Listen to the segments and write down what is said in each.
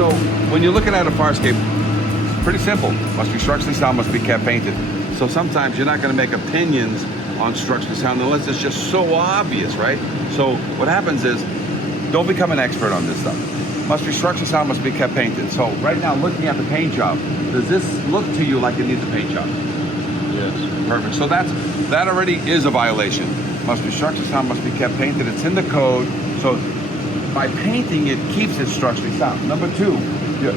So when you're looking at a fire escape, it's pretty simple. Must be structurally sound, must be kept painted. So sometimes you're not going to make opinions on structurally sound unless it's just so obvious, right? So what happens is, don't become an expert on this stuff. Must be structurally sound, must be kept painted. So right now, looking at the paint job, does this look to you like it needs a paint job? Yes. Perfect. So that already is a violation. Must be structurally sound, must be kept painted. It's in the code. So by painting, it keeps it structurally sound. Number two,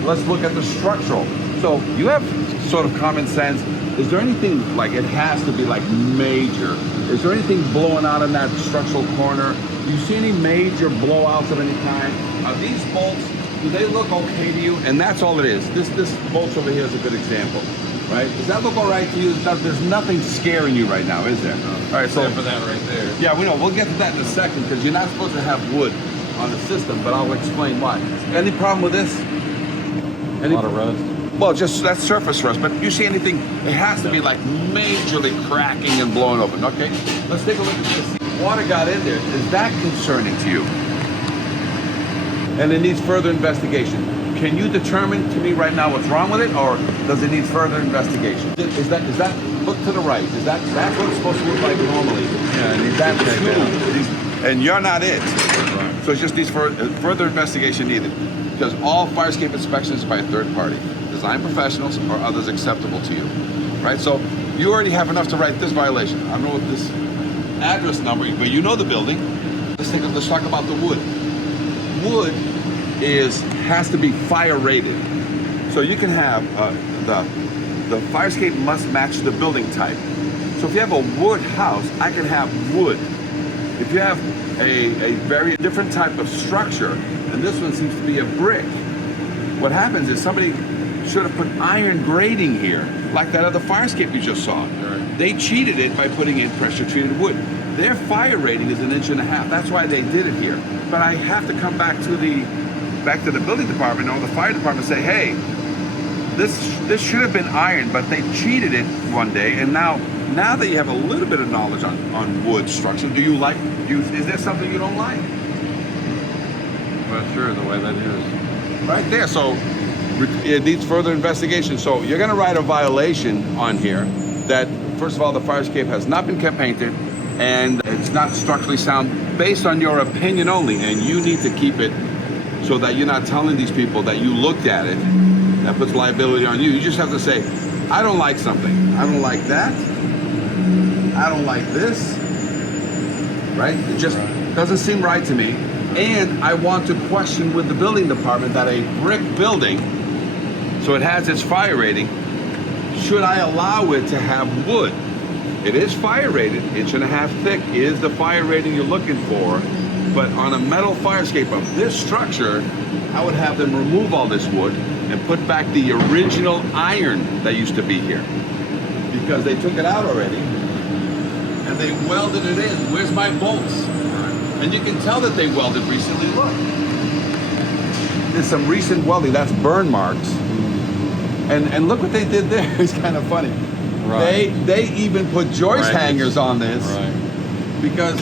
let's look at the structural. So you have sort of common sense. Is there anything like, it has to be like major? Is there anything blowing out in that structural corner? Do you see any major blowouts of any kind? Are these bolts, do they look okay to you? And that's all it is. This bolt over here is a good example, right? Does that look all right to you? There's nothing scaring you right now, is there? No. All right, so for that right there. Yeah, we know. We'll get to that in a second because you're not supposed to have wood on the system, but I'll explain why. Any problem with this? A lot of rust. Well, just that's surface rust, but you see anything, it has to be like majorly cracking and blowing open. Okay, let's take a look at this. Water got in there. Is that concerning to you? And it needs further investigation. Can you determine to me right now what's wrong with it, or does it need further investigation? Is that look to the right? Is that's what it's supposed to look like normally? Yeah, it needs That to check too, and you're not it. Right. So it just needs further investigation needed, because all fire escape inspections by a third party, design professionals or others acceptable to you, right? So you already have enough to write this violation. I don't know what this address number, but you know the building. Let's talk about the wood. Wood has to be fire rated. So you can have the fire escape must match the building type. So if you have a wood house, I can have wood. If you have a very different type of structure, and this one seems to be a brick, what happens is somebody should have put iron grating here, like that other fire escape you just saw. Right. They cheated it by putting in pressure treated wood. Their fire rating is 1.5 inches. That's why they did it here. But I have to come back to the building department or the fire department and say, hey, this should have been iron, but they cheated it one day, and now that you have a little bit of knowledge on wood structure, is there something you don't like? Well, sure, the way that is. Right there, so it needs further investigation. So you're gonna write a violation on here that, first of all, the fire escape has not been kept painted and it's not structurally sound based on your opinion only, and you need to keep it so that you're not telling these people that you looked at it. That puts liability on you. You just have to say, I don't like something. I don't like that. I don't like this. Right? It just doesn't seem right to me. And I want to question with the building department that a brick building, so it has its fire rating, should I allow it to have wood? It is fire rated, 1.5 inches thick is the fire rating you're looking for, but on a metal fire escape of this structure, I would have them remove all this wood and put back the original iron that used to be here, because they took it out already and they welded it in. Where's my bolts? And you can tell that they welded recently. Look, there's some recent welding. That's burn marks. And look what they did there. It's kind of funny. Right. They even put joist hangers on this, because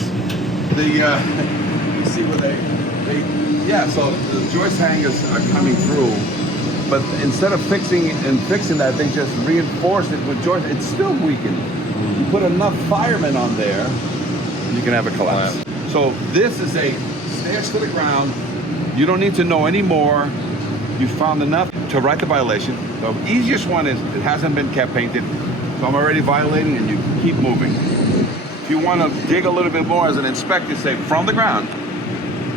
the you see where so the joist hangers are coming through, but instead of fixing that, they just reinforced it with joist. It's still weakened. You put enough firemen on there, and you can have a collapse. So this is a stairs to the ground. You don't need to know any more. You found enough to write the violation. The easiest one is it hasn't been kept painted, so I'm already violating, and you keep moving. If you want to dig a little bit more as an inspector, say from the ground,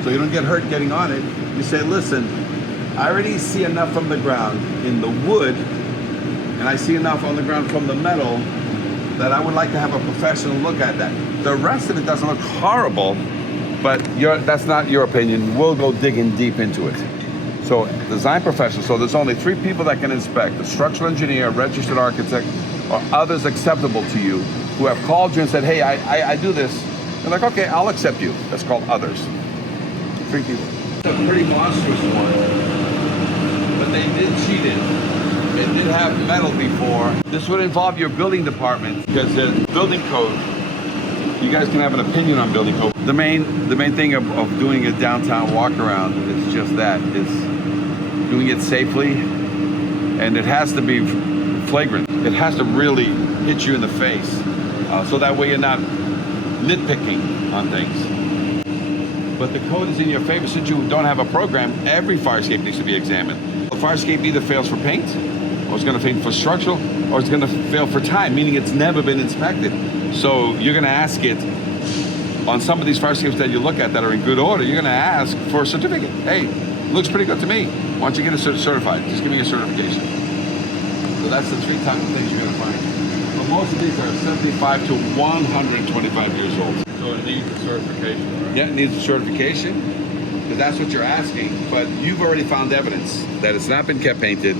so you don't get hurt getting on it, you say, listen, I already see enough from the ground in the wood, and I see enough on the ground from the metal that I would like to have a professional look at that. The rest of it doesn't look horrible, but that's not your opinion. We'll go digging deep into it. So design professional, so there's only 3 people that can inspect: the structural engineer, registered architect, or others acceptable to you, who have called you and said, hey, I do this. They're like, okay, I'll accept you. That's called others. 3 people. It's a pretty monstrous one, but they did cheat it. It did have metal before. This would involve your building department, because the building code, you guys can have an opinion on building code. The main thing of doing a downtown walk around is just that, is doing it safely, and it has to be flagrant. It has to really hit you in the face, so that way you're not nitpicking on things. But the code is in your favor. Since you don't have a program, every fire escape needs to be examined. The fire escape either fails for paint, or it's going to fail for structural, or it's going to fail for time, meaning it's never been inspected. So you're going to ask it, on some of these fire escapes that you look at that are in good order, you're going to ask for a certificate. Hey, looks pretty good to me. Why don't you get it certified? Just give me a certification. So that's the 3 types of things you're going to find. But most of these are 75 to 125 years old. So it needs a certification, right? Yeah, it needs a certification, because that's what you're asking. But you've already found evidence that it's not been kept painted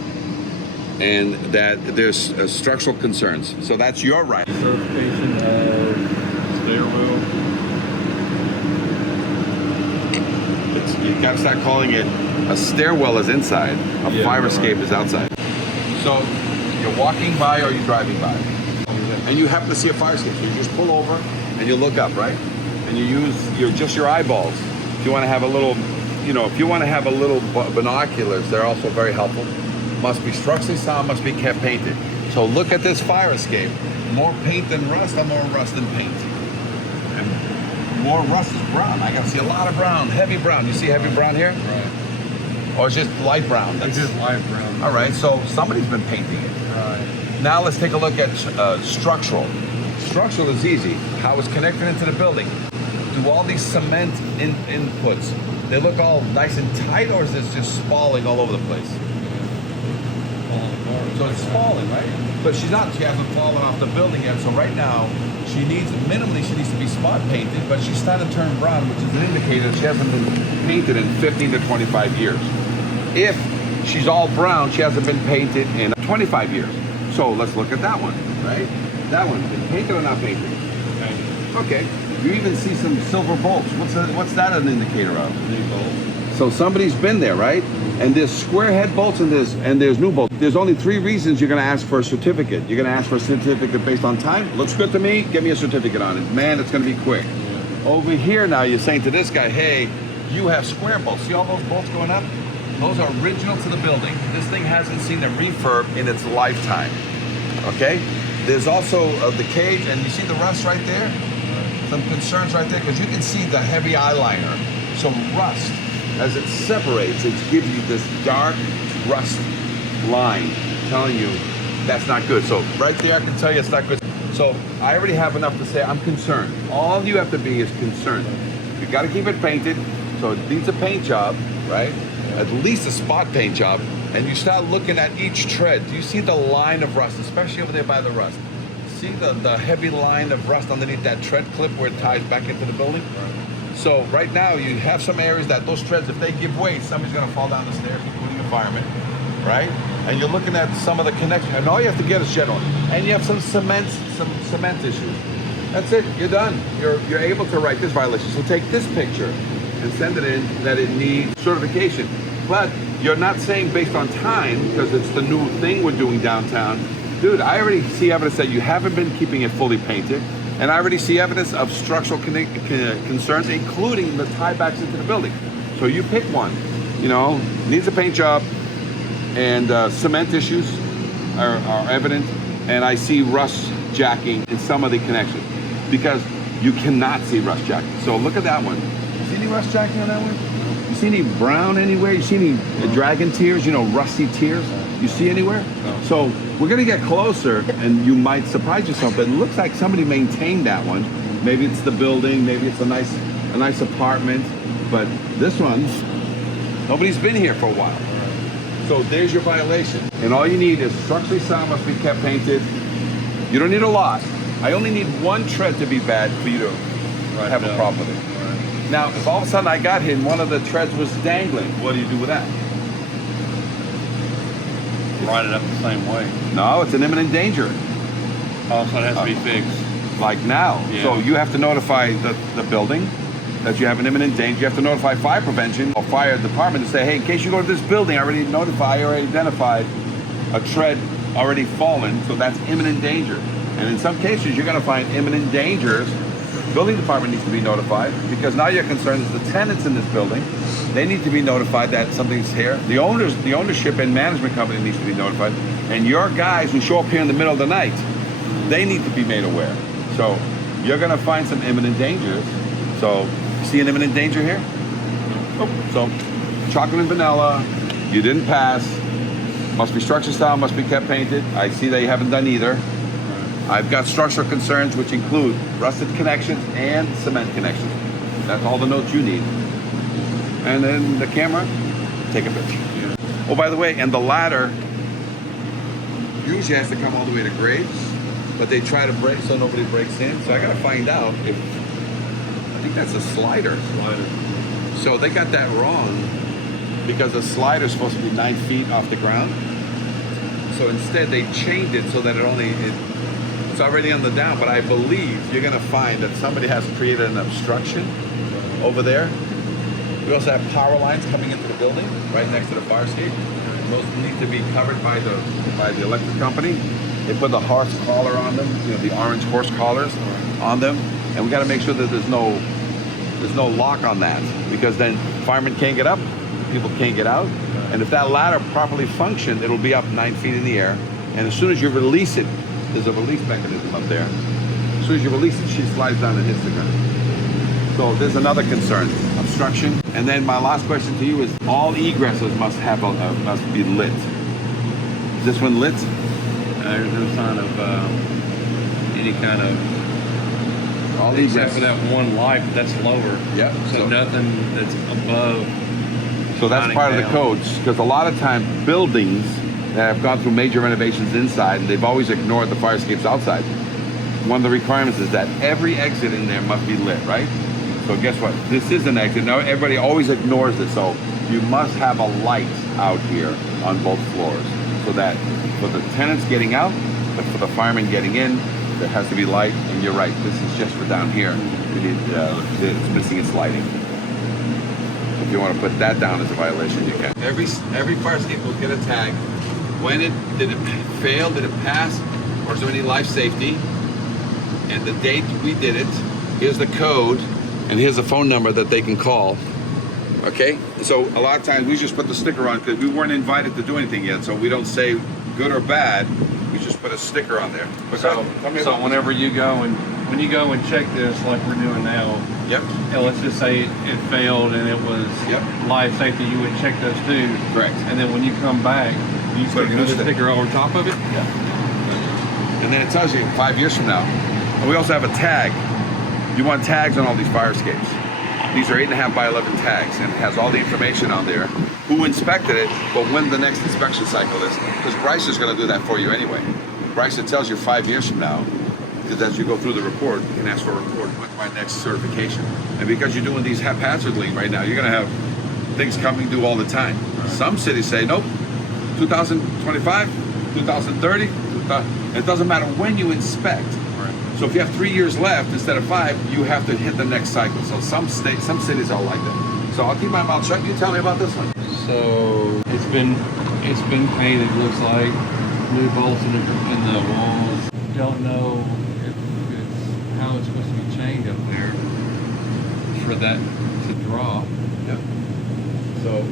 and that there's structural concerns. So that's your right. Certification of stairwell. You gotta start calling it a stairwell is inside, a fire escape is outside. So you're walking by or you're driving by, and you happen to see a fire escape. So you just pull over and you look up, right? And you use just your eyeballs. If you want to have a little, if you want to have a little binoculars, they're also very helpful. Must be structurally sound, must be kept painted. So look at this fire escape. More paint than rust, or more rust than paint? And more rust is brown. I gotta see a lot of brown, heavy brown. You see heavy brown here? Right. Or it's just light brown? It's just light brown. All right, so somebody's been painting it. Right. Now let's take a look at structural. Structural is easy. How it's connected into the building. Do all these cement inputs, they look all nice and tight, or is this just spalling all over the place? So it's falling, right? But she hasn't fallen off the building yet. So right now, she needs to be spot painted, but she's starting to turn brown, which is an indicator that she hasn't been painted in 15 to 25 years. If she's all brown, she hasn't been painted in 25 years. So let's look at that one, right? That one, is painted or not painted? Okay. You even see some silver bolts. What's that an indicator of? So somebody's been there, right? And there's square head bolts and there's new bolts. There's only 3 reasons you're going to ask for a certificate. You're going to ask for a certificate based on time. Looks good to me. Give me a certificate on it. Man, it's going to be quick. Yeah. Over here now, you're saying to this guy, hey, you have square bolts. See all those bolts going up? Those are original to the building. This thing hasn't seen a refurb in its lifetime. Okay? There's also the cage, and you see the rust right there? Some concerns right there, because you can see the heavy eyeliner. So rust, as it separates, it gives you this dark rust line telling you that's not good. So right there, I can tell you it's not good. So I already have enough to say I'm concerned. All you have to be is concerned. You got to keep it painted, so it needs a paint job, right? At least a spot paint job. And you start looking at each tread. Do you see the line of rust, especially over there by the rust? See the heavy line of rust underneath that tread clip where it ties back into the building? So right now you have some areas that those treads, if they give way, somebody's gonna fall down the stairs, including a fireman, right? And you're looking at some of the connection, and all you have to get is general. And you have some cement issues. That's it, you're done. You're able to write this violation. So take this picture and send it in that it needs certification. But you're not saying based on time, because it's the new thing we're doing downtown. Dude, I already see evidence that you haven't been keeping it fully painted, and I already see evidence of structural concerns, including the tiebacks into the building. So you pick one, needs a paint job, and cement issues are evident, and I see rust jacking in some of the connections, because you cannot see rust jacking. So look at that one. You see any rust jacking on that one? You see any brown anywhere? You see any dragon tears, rusty tears? You see anywhere? No. So we're gonna get closer, and you might surprise yourself, but it looks like somebody maintained that one. Maybe it's the building, maybe it's a nice apartment, but this one, nobody's been here for a while. So there's your violation. And all you need is structurally sound, must be kept painted. You don't need a lot. I only need one tread to be bad for you to have a problem with it. Right. Now, if all of a sudden I got hit and one of the treads was dangling, what do you do with that? Write it up the same way. No, it's an imminent danger. Oh, so it has to be fixed. Like now. Yeah. So you have to notify the building that you have an imminent danger. You have to notify fire prevention or fire department to say, hey, in case you go to this building, I already identified a tread already fallen, so that's imminent danger. And in some cases, you're gonna find imminent dangers. Building department needs to be notified, because now you're concerned is the tenants in this building They need to be notified that something's here. The ownership and management company needs to be notified. And your guys who show up here in the middle of the night, they need to be made aware. So you're gonna find some imminent dangers. So see an imminent danger here? Oh, so chocolate and vanilla, you didn't pass. Must be structure style, must be kept painted. I see that you haven't done either. I've got structural concerns, which include rusted connections and cement connections. That's all the notes you need. And then the camera, take a picture. Yeah. Oh, by the way, and the ladder usually has to come all the way to grades, but they try to break so nobody breaks in. So I gotta find out if, I think that's a slider. So they got that wrong because the slider is supposed to be 9 feet off the ground. So instead they changed it so that it's already on the down, but I believe you're gonna find that somebody has created an obstruction over there. We also have power lines coming into the building right next to the fire escape. Those need to be covered by the electric company. They put the horse collar on them, the orange horse collars on them, and we got to make sure that there's no lock on that, because then firemen can't get up, people can't get out, and if that ladder properly functioned, it'll be up 9 feet in the air, and as soon as you release it, there's a release mechanism up there. As soon as you release it, she slides down and hits the ground. So there's another concern, obstruction. And then my last question to you is, all egresses must be lit. Is this one lit? There's no sign of any kind of, All except for egress. that one light, but that's lower. Yep. So nothing that's above. So that's part of the down. codes, because a lot of time buildings that have gone through major renovations inside, and they've always ignored the fire escapes outside. One of the requirements is that every exit in there must be lit, right? So guess what? This is an exit. Now everybody always ignores it, so you must have a light out here on both floors, so that for the tenants getting out, but for the firemen getting in, there has to be light. And you're right, this is just for down here. It's missing its lighting. If you want to put that down as a violation, you can. Every fire escape will get a tag. When did it fail? Did it pass? Or is there any life safety? And the date we did it. Here's the code, and here's the phone number that they can call. Okay? So a lot of times we just put the sticker on because we weren't invited to do anything yet, so we don't say good or bad. We just put a sticker on there. So whenever you go and check this like we're doing now, Yep. and let's just say it failed and it was life safety, you would check those too. Correct. And then when you come back, you Put stick a new another sticker over top of it? Yeah. And then it tells you 5 years from now. And we also have a tag. You want tags on all these fire escapes. These are 8.5 by 11 tags, and it has all the information on there. Who inspected it, but when the next inspection cycle is. Because Bryce is going to do that for you anyway. Bryce, it tells you 5 years from now, because as you go through the report, you can ask for a report with my next certification. And because you're doing these haphazardly right now, you're going to have things coming due all the time. Some cities say, nope, 2025, 2030, it doesn't matter when you inspect. So if you have 3 years left instead of 5, you have to hit the next cycle. So some cities are like that. So I'll keep my mouth shut. You tell me about this one. So it's been painted, looks like, new bolts in the walls. Don't know if it's how it's supposed to be chained up there for that to drop. Yep. So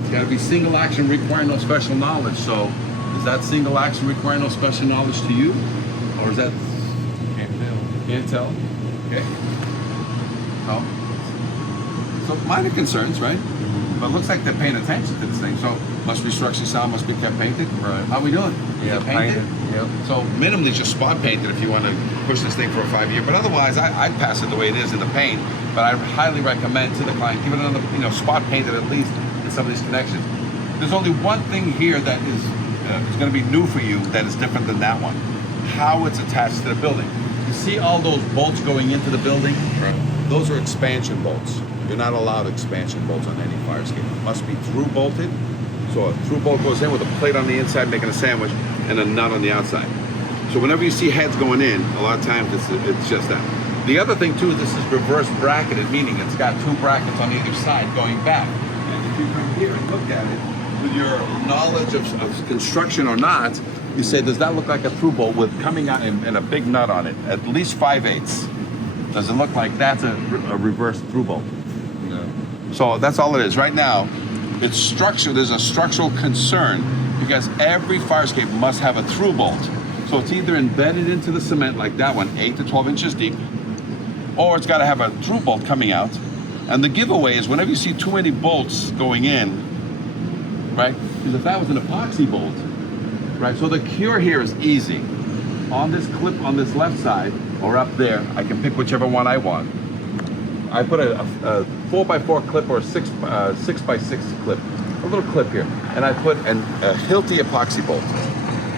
it's got to be single action requiring no special knowledge. So is that single action requiring no special knowledge to you, or is that? Can't tell. Okay. No. So minor concerns, right? But it looks like they're paying attention to this thing. So must be structure sound, must be kept painted. Right. How we doing? Yeah, Is it painted? Yep. So minimally just spot painted if you want to push this thing for a 5 year. But otherwise, I'd pass it the way it is in the paint. But I highly recommend to the client, give it another, spot painted at least in some of these connections. There's only one thing here that is going to be new for you that is different than that one. How it's attached to the building. You see all those bolts going into the building? Right. Those are expansion bolts. You're not allowed expansion bolts on any fire escape. It must be through bolted. So a through bolt goes in with a plate on the inside making a sandwich and a nut on the outside. So whenever you see heads going in, a lot of times it's just that. The other thing too, this is reverse bracketed, meaning it's got 2 brackets on either side going back. And if you come here and look at it, with your knowledge of construction or not, you say, does that look like a through bolt with coming out and a big nut on it, at least 5/8? Does it look like that's a reverse through bolt? No. So that's all it is. Right now, it's structure. There's a structural concern because every fire escape must have a through bolt. So it's either embedded into the cement like that one, 8 to 12 inches deep, or it's got to have a through bolt coming out. And the giveaway is whenever you see too many bolts going in, right? Because if that was an epoxy bolt, right? So the cure here is easy. On this clip on this left side or up there, I can pick whichever one I want. I put a 4x4 clip or a 6x6 clip, a little clip here, and I put a Hilti epoxy bolt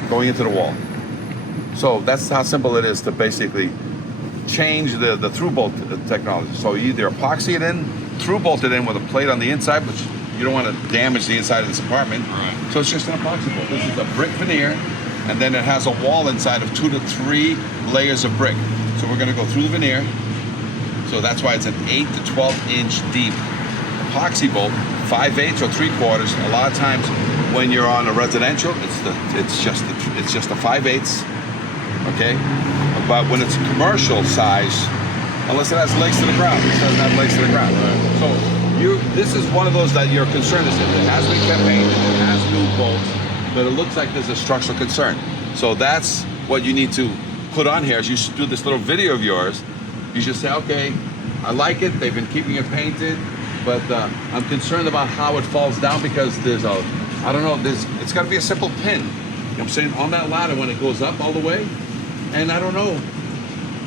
going into the wall. So that's how simple it is to basically change the through bolt technology. So you either epoxy it in, through bolt it in with a plate on the inside, which you don't want to damage the inside of this apartment. Right. So it's just an epoxy bolt. This is a brick veneer, and then it has a wall inside of 2 to 3 layers of brick. So we're going to go through the veneer. So that's why it's an 8 to 12 inch deep epoxy bolt, 5/8 or 3/4. A lot of times when you're on a residential, it's just a 5/8. Okay, but when it's commercial size, unless it has legs to the ground, it doesn't have legs to the ground. Right. So this is one of those that your concern is in. It has been kept painted, it has new bolts, but it looks like there's a structural concern. So that's what you need to put on here as you do this little video of yours. You just say, okay, I like it, they've been keeping it painted, but I'm concerned about how it falls down because there's it's gotta be a simple pin. You know what I'm saying? On that ladder when it goes up all the way, and I don't know,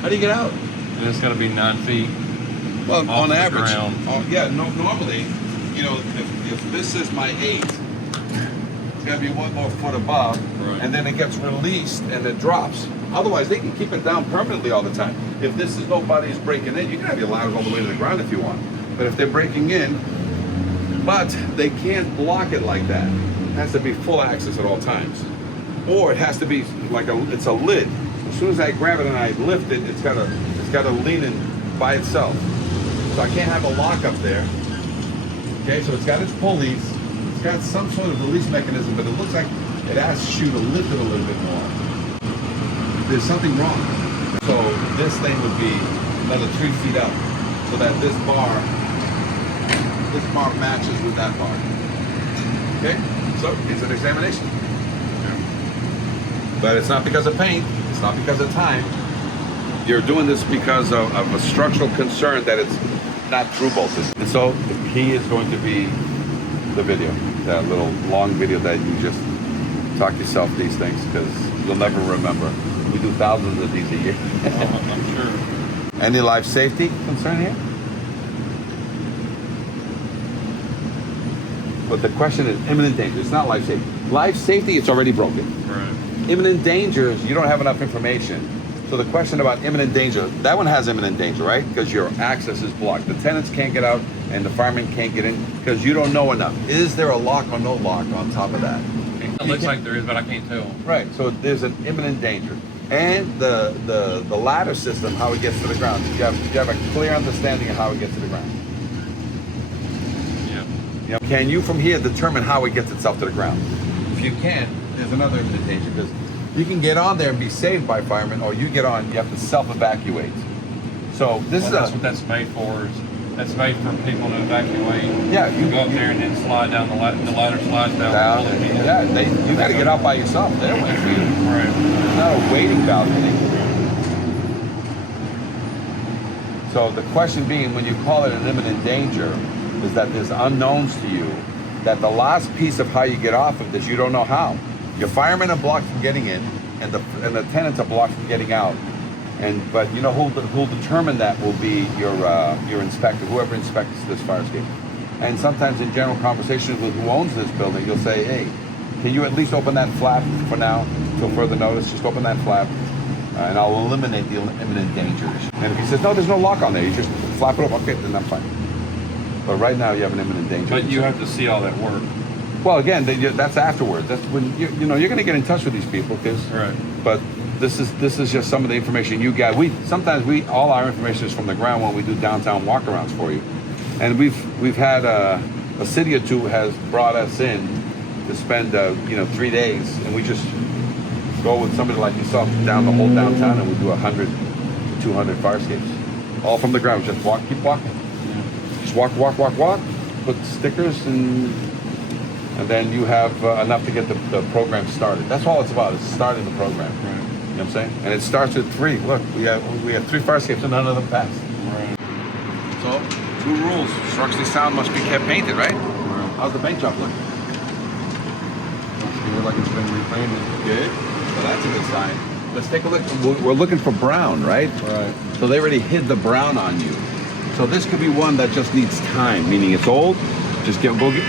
how do you get out? And it's got to be 9 feet. Well, off on the average, ground. normally, you know, if this is my 8, it's gotta be 1 more foot above, Right. and then it gets released and it drops. Otherwise, they can keep it down permanently all the time. If this is nobody's breaking in, you can have your ladders all the way to the ground if you want. But if they're breaking in, but they can't block it like that. It has to be full access at all times. Or it has to be like it's a lid. As soon as I grab it and I lift it, it's gotta lean in by itself. So I can't have a lock up there. Okay, so it's got its pulleys, it's got some sort of release mechanism, but it looks like it asks you to lift it a little bit more. There's something wrong. So this thing would be another 3 feet up, so that this bar matches with that bar. Okay, so it's an examination. But it's not because of paint, it's not because of time. You're doing this because of a structural concern that it's not through bolted. And so the key is going to be the video, that little long video that you just talk yourself these things, because you'll never remember. We do thousands of these a year. I'm sure. Any life safety concern here? But the question is imminent danger. It's not life safety. Life safety, it's already broken. Right. Imminent dangers, you don't have enough information. So the question about imminent danger, that one has imminent danger, right? Because your access is blocked. The tenants can't get out and the firemen can't get in because you don't know enough. Is there a lock or no lock on top of that? It looks like there is, but I can't tell. Right, so there's an imminent danger. And the ladder system, how it gets to the ground. You have a clear understanding of how it gets to the ground. Yeah. You know, can you from here determine how it gets itself to the ground? If you can't, there's another imminent danger because you can get on there and be saved by firemen, or you get on, you have to self-evacuate. So this That's what that's made for. That's made for people to evacuate. Yeah, you go up there and then slide down the ladder. The ladder slides down. You got to get out by yourself. They don't wait for you. Right. There's not a waiting balcony. So the question being, when you call it an imminent danger, is that there's unknowns to you. That the last piece of how you get off of this, you don't know how. Your firemen are blocked from getting in, and the tenants are blocked from getting out. But you know who'll determine that will be your inspector, whoever inspects this fire escape. And sometimes in general conversations with who owns this building, you'll say, hey, can you at least open that flap for now, till further notice? Just open that flap, and I'll eliminate the imminent dangers. And if he says, no, there's no lock on there, you just flap it up, okay, then I'm fine. But right now you have an imminent danger. But you have to see all that work. Well, again, that's afterwards. That's when you're going to get in touch with these people, because. Right. But this is just some of the information you got. Sometimes all our information is from the ground when we do downtown walkarounds for you, and we've had a city or two has brought us in to spend 3 days, and we just go with somebody like yourself down the whole downtown, and we do 100 to 200 fire escapes, all from the ground. Just keep walking. Just walk. put stickers and then you have enough to get the program started. That's all it's about, is starting the program. Right. You know what I'm saying? And it starts with 3. Look, we have 3 fire escapes and none of them passed. Right. So, 2 rules. Structurally sound must be kept painted, right? Right. How's the paint job look? Looks like it's been repainted. Good. So that's a good sign. Let's take a look. We're looking for brown, right? Right. So they already hid the brown on you. So this could be one that just needs time, meaning it's old. Just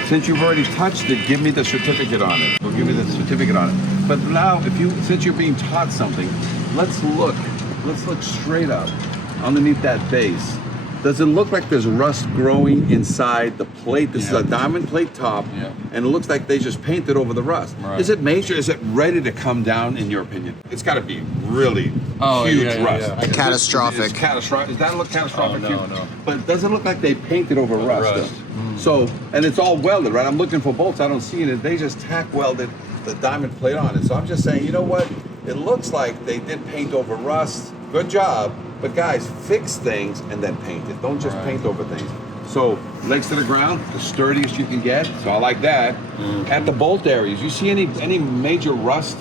since you've already touched it, give me the certificate on it. Go give me the certificate on it. But now, since you're being taught something, let's look straight up underneath that base. Does it look like there's rust growing inside the plate? This is a diamond plate top, and it looks like they just painted over the rust. Right. Is it major? Is it ready to come down, in your opinion? It's got to be really huge rust. Like catastrophic. Catastrophic. Does that look catastrophic to you? No. But it doesn't look like they painted over rust. So, and it's all welded, right? I'm looking for bolts. I don't see it. They just tack welded the diamond plate on it. So I'm just saying, you know what? It looks like they did paint over rust. Good job. But guys, fix things and then paint it. Don't just paint over things. So legs to the ground, the sturdiest you can get. So I like that. At the bolt areas, you see any major rust?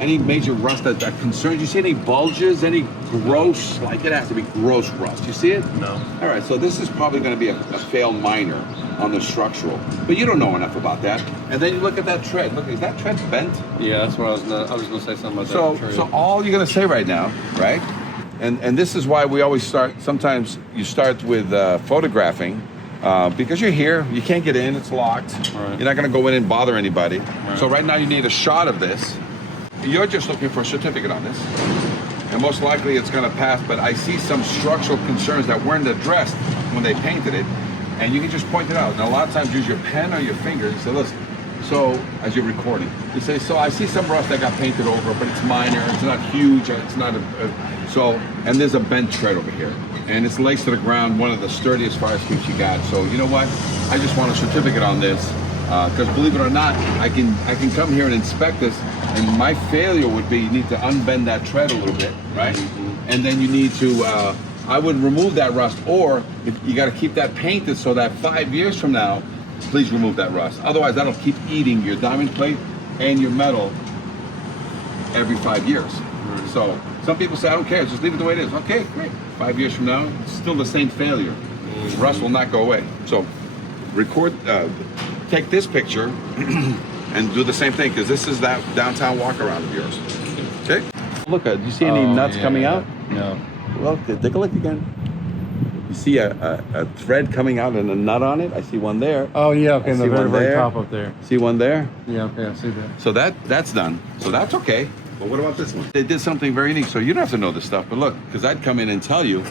Any major rust that concerns? You see any bulges? Any gross? Like, it has to be gross rust. You see it? No. All right. So this is probably going to be a fail minor on the structural, but you don't know enough about that. And then you look at that tread. Look, is that tread bent? Yeah, that's what I was going to say something about that. So all you're going to say right now, right? And this is why we always start. Sometimes you start with photographing because you're here. You can't get in. It's locked. Right. You're not going to go in and bother anybody. Right. So right now you need a shot of this. You're just looking for a certificate on this. And most likely it's going to pass, but I see some structural concerns that weren't addressed when they painted it. And you can just point it out. And a lot of times use your pen or your finger and say, listen, so as you're recording, you say, so I see some rust that got painted over, but it's minor, it's not huge, it's not and there's a bent tread over here. And it's laced to the ground, one of the sturdiest fire escapes you got. So you know what? I just want a certificate on this. Because believe it or not, I can come here and inspect this, and my failure would be you need to unbend that tread a little bit, right? And then you need to, I would remove that rust, or if you got to keep that painted so that 5 years from now, please remove that rust. Otherwise, that'll keep eating your diamond plate and your metal every 5 years. So some people say, I don't care, just leave it the way it is. Okay, great. 5 years from now, it's still the same failure. Rust will not go away. So take this picture and do the same thing, because this is that downtown walkaround of yours. Okay? Look, do you see any nuts coming out? No. Well, take a look again. You see a thread coming out and a nut on it? I see one there. Oh, yeah, okay, in the very, very there. top up there. See one there? Yeah, okay, I see that. So that's done. So that's okay. But what about this one? They did something very unique. So you don't have to know this stuff, but look, because I'd come in and tell you,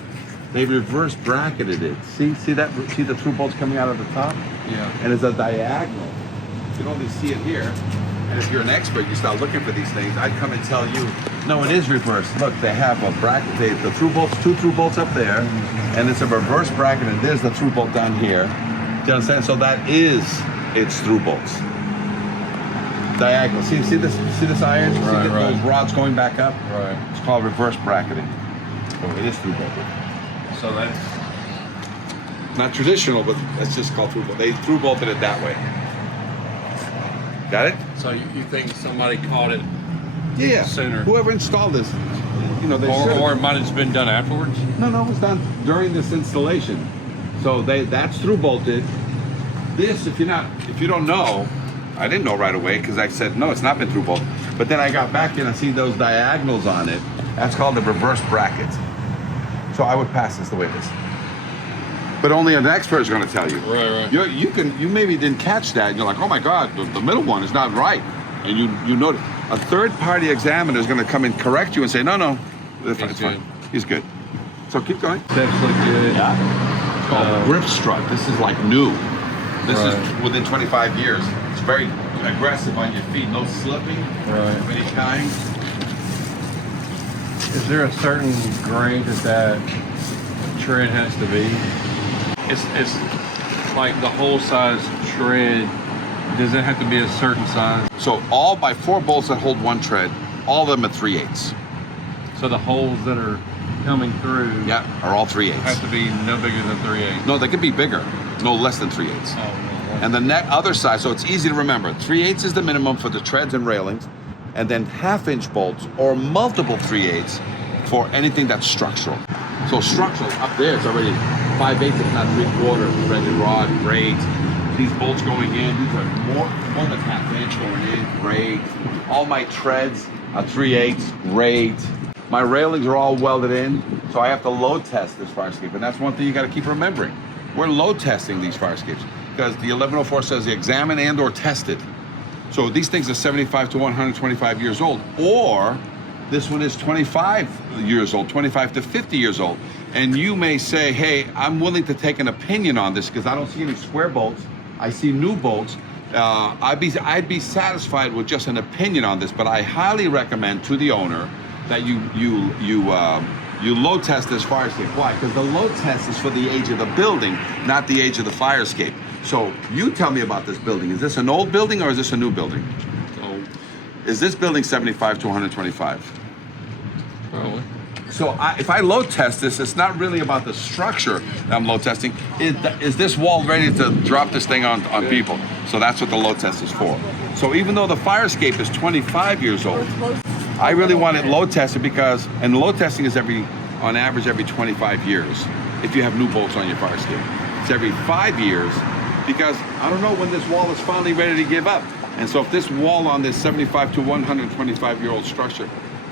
they reverse bracketed it. See that? See the through bolts coming out of the top? Yeah. And it's a diagonal. You can only see it here. And if you're an expert, you start looking for these things. I'd come and tell you, no, it is reversed. Look, they have a bracket. The through bolts, 2 through bolts up there, and it's a reverse bracket, and there's the through bolt down here. Do you understand? So that is its through bolts. Diagonal. See this? See this iron? Right, see right. those rods going back up? Right. It's called reverse bracketing. So it is through bolted. So that's Not traditional, but that's just called through bolt. They through bolted it that way. Got it? so you think somebody caught it Yeah. sooner. Whoever installed this, you know, they Or should. it might have been done afterwards? No, it was done during this installation. So that's through bolted. This, if you don't know, I didn't know right away because I said no, it's not been through bolted. But then I got back in and see those diagonals on it. That's called the reverse bracket. So I would pass this the way it is. But only an expert is going to tell you. Right. You maybe didn't catch that. You're like, oh my God, the middle one is not right, and you notice. A third-party examiner is going to come and correct you and say, no, it's fine. He's good. So keep going. Steps look good. Yeah. It's called grip strut. This is like new. This Right. is within 25 years. It's very aggressive on your feet. No slipping of any kind. Is there a certain grade that tread has to be? It's like the whole size tread. Does it have to be a certain size? So all by 4 bolts that hold 1 tread, all of them at 3/8. So the holes that are coming through Yeah, are all 3/8. have to be no bigger than 3/8. No, they could be bigger. No less than 3/8. Oh, no. And the other side, so it's easy to remember. 3/8 is the minimum for the treads and railings, and then 1/2-inch bolts or multiple 3/8 for anything that's structural. So structural, up there, it's already 5/8, if not 3/4, threaded rod, great. These bolts going in, these are more than 1/2 inch going in, great. All my treads are 3/8, great. My railings are all welded in, so I have to load test this fire escape, and that's one thing you gotta keep remembering. We're load testing these fire escapes because the 1104 says examine and or tested. So these things are 75 to 125 years old, or this one is 25 years old, 25 to 50 years old. And you may say, hey, I'm willing to take an opinion on this because I don't see any square bolts. I see new bolts. I'd be satisfied with just an opinion on this, but I highly recommend to the owner that you load test this fire escape. Why? Because the load test is for the age of the building, not the age of the fire escape. So you tell me about this building. Is this an old building or is this a new building? Old. Is this building 75 to 125? Probably. So if I load test this, it's not really about the structure that I'm load testing. Is this wall ready to drop this thing on people? So that's what the load test is for. So even though the fire escape is 25 years old, I really want it load tested because, and load testing is on average every 25 years if you have new bolts on your fire escape. It's every 5 years because I don't know when this wall is finally ready to give up. And so if this wall on this 75 to 125-year-old structure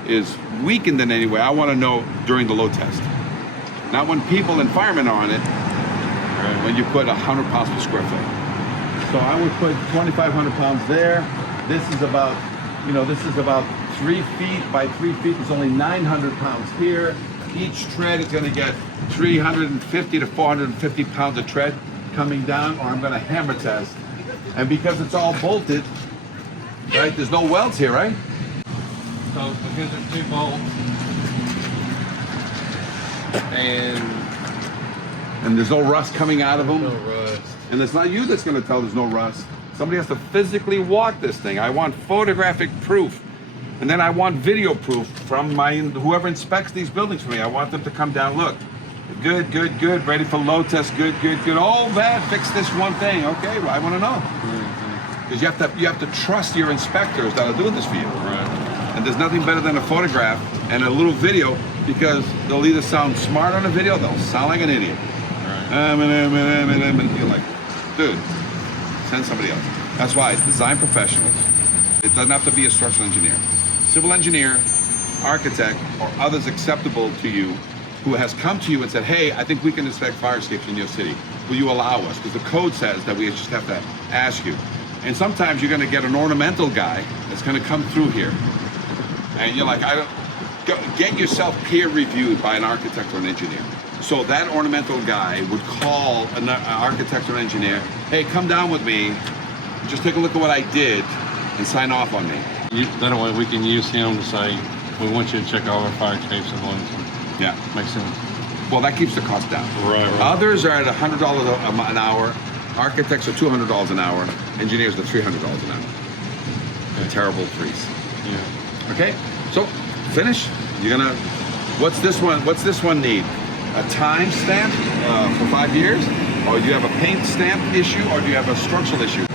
is weakened in any way, I want to know during the load test. Not when people and firemen are on it, when you put 100 pounds per square foot. So I would put 2,500 pounds there. This is about 3 feet by 3 feet. It's only 900 pounds here. Each tread is going to get 350 to 450 pounds of tread coming down, or I'm going to hammer test. And because it's all bolted, right? There's no welds here, right? So because there's 2 bolts and there's no rust coming out of them. no rust. And it's not you that's going to tell there's no rust. Somebody has to physically walk this thing. I want photographic proof. And then I want video proof from whoever inspects these buildings for me. I want them to come down, look, good, good, good, ready for load test, good, good, good. Oh, bad, fix this one thing. Okay, well, I want to know. Because you have to trust your inspectors that are doing this for you. Right. And there's nothing better than a photograph and a little video because they'll either sound smart on a video, they'll sound like an idiot. Right. And you're like, dude, send somebody else. That's why design professionals. It doesn't have to be a structural engineer. Civil engineer, architect, or others acceptable to you who has come to you and said, hey, I think we can inspect fire escapes in your city. Will you allow us? Because the code says that we just have to ask you. And sometimes you're going to get an ornamental guy that's going to come through here. And you're like, get yourself peer reviewed by an architect or an engineer. So that ornamental guy would call an architect or engineer, hey, come down with me, just take a look at what I did and sign off on me. That way we can use him to say, we want you to check all our fire escapes at once. Yeah. Makes sense. Well, that keeps the cost down. Right. Others are at $100 an hour. Architects are $200 an hour. Engineers are $300 an hour. Okay. Terrible freeze. Yeah. Okay. So finish. You're gonna. What's this one? What's this one need? A time stamp for 5 years, or do you have a paint stamp issue, or do you have a structural issue?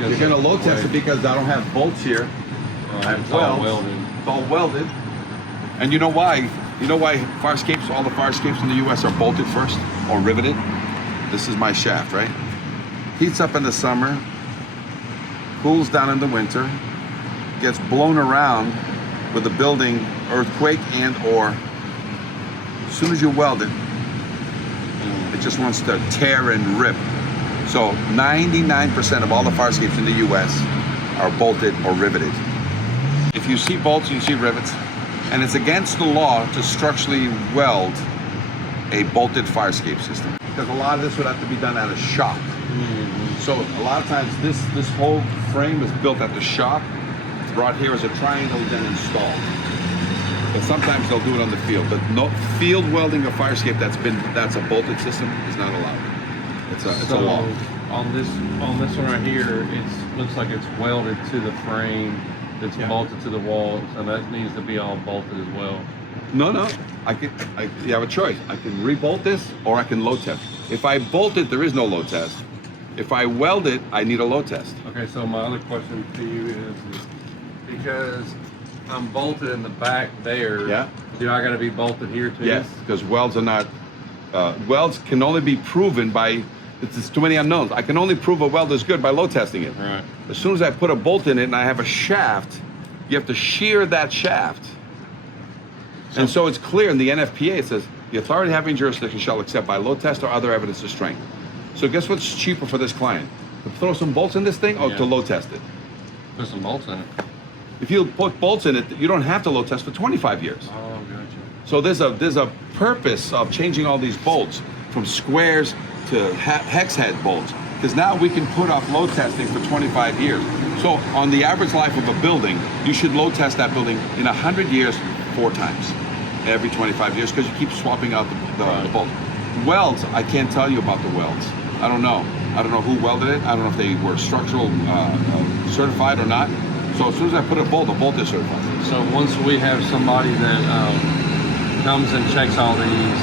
You're gonna load test it because I don't have bolts here. I have it's all welded. It's all welded. And you know why? You know why fire escapes, all the fire escapes in the US are bolted first or riveted? This is my shaft, right? Heats up in the summer, cools down in the winter, gets blown around with the building, earthquake and or, as soon as you weld it, it just wants to tear and rip. So 99% of all the fire escapes in the US are bolted or riveted. If you see bolts, you see rivets, and it's against the law to structurally weld a bolted fire escape system. Because a lot of this would have to be done at a shop. So a lot of times this whole frame is built at the shop, brought here as a triangle, then installed. But sometimes they'll do it on the field. But no field welding a fire escape that's a bolted system is not allowed. It's a law. On this one right here, it looks like it's welded to the frame that's bolted to the wall, so that needs to be all bolted as well. No, no. You have a choice. I can re-bolt this or I can load test. If I bolt it, there is no load test. If I weld it, I need a load test. Okay, so my other question to you is because I'm bolted in the back there, Yeah. do I got to be bolted here too? Yes, because welds are not, welds can only be proven by, it's too many unknowns. I can only prove a weld is good by load testing it. Right. As soon as I put a bolt in it and I have a shaft, you have to shear that shaft. And so it's clear in the NFPA, it says, the authority having jurisdiction shall accept by load test or other evidence of strength. So guess what's cheaper for this client? To throw some bolts in this thing or to load test it? Put some bolts in it. If you put bolts in it, you don't have to load test for 25 years. Oh, gotcha. So there's a purpose of changing all these bolts from squares to hex head bolts, because now we can put off load testing for 25 years. So on the average life of a building, you should load test that building in 100 years 4 times, every 25 years, because you keep swapping out the bolts. Welds, I can't tell you about the welds. I don't know. I don't know who welded it. I don't know if they were structural certified or not. So as soon as I put a bolt is certified. So once we have somebody that comes and checks all these,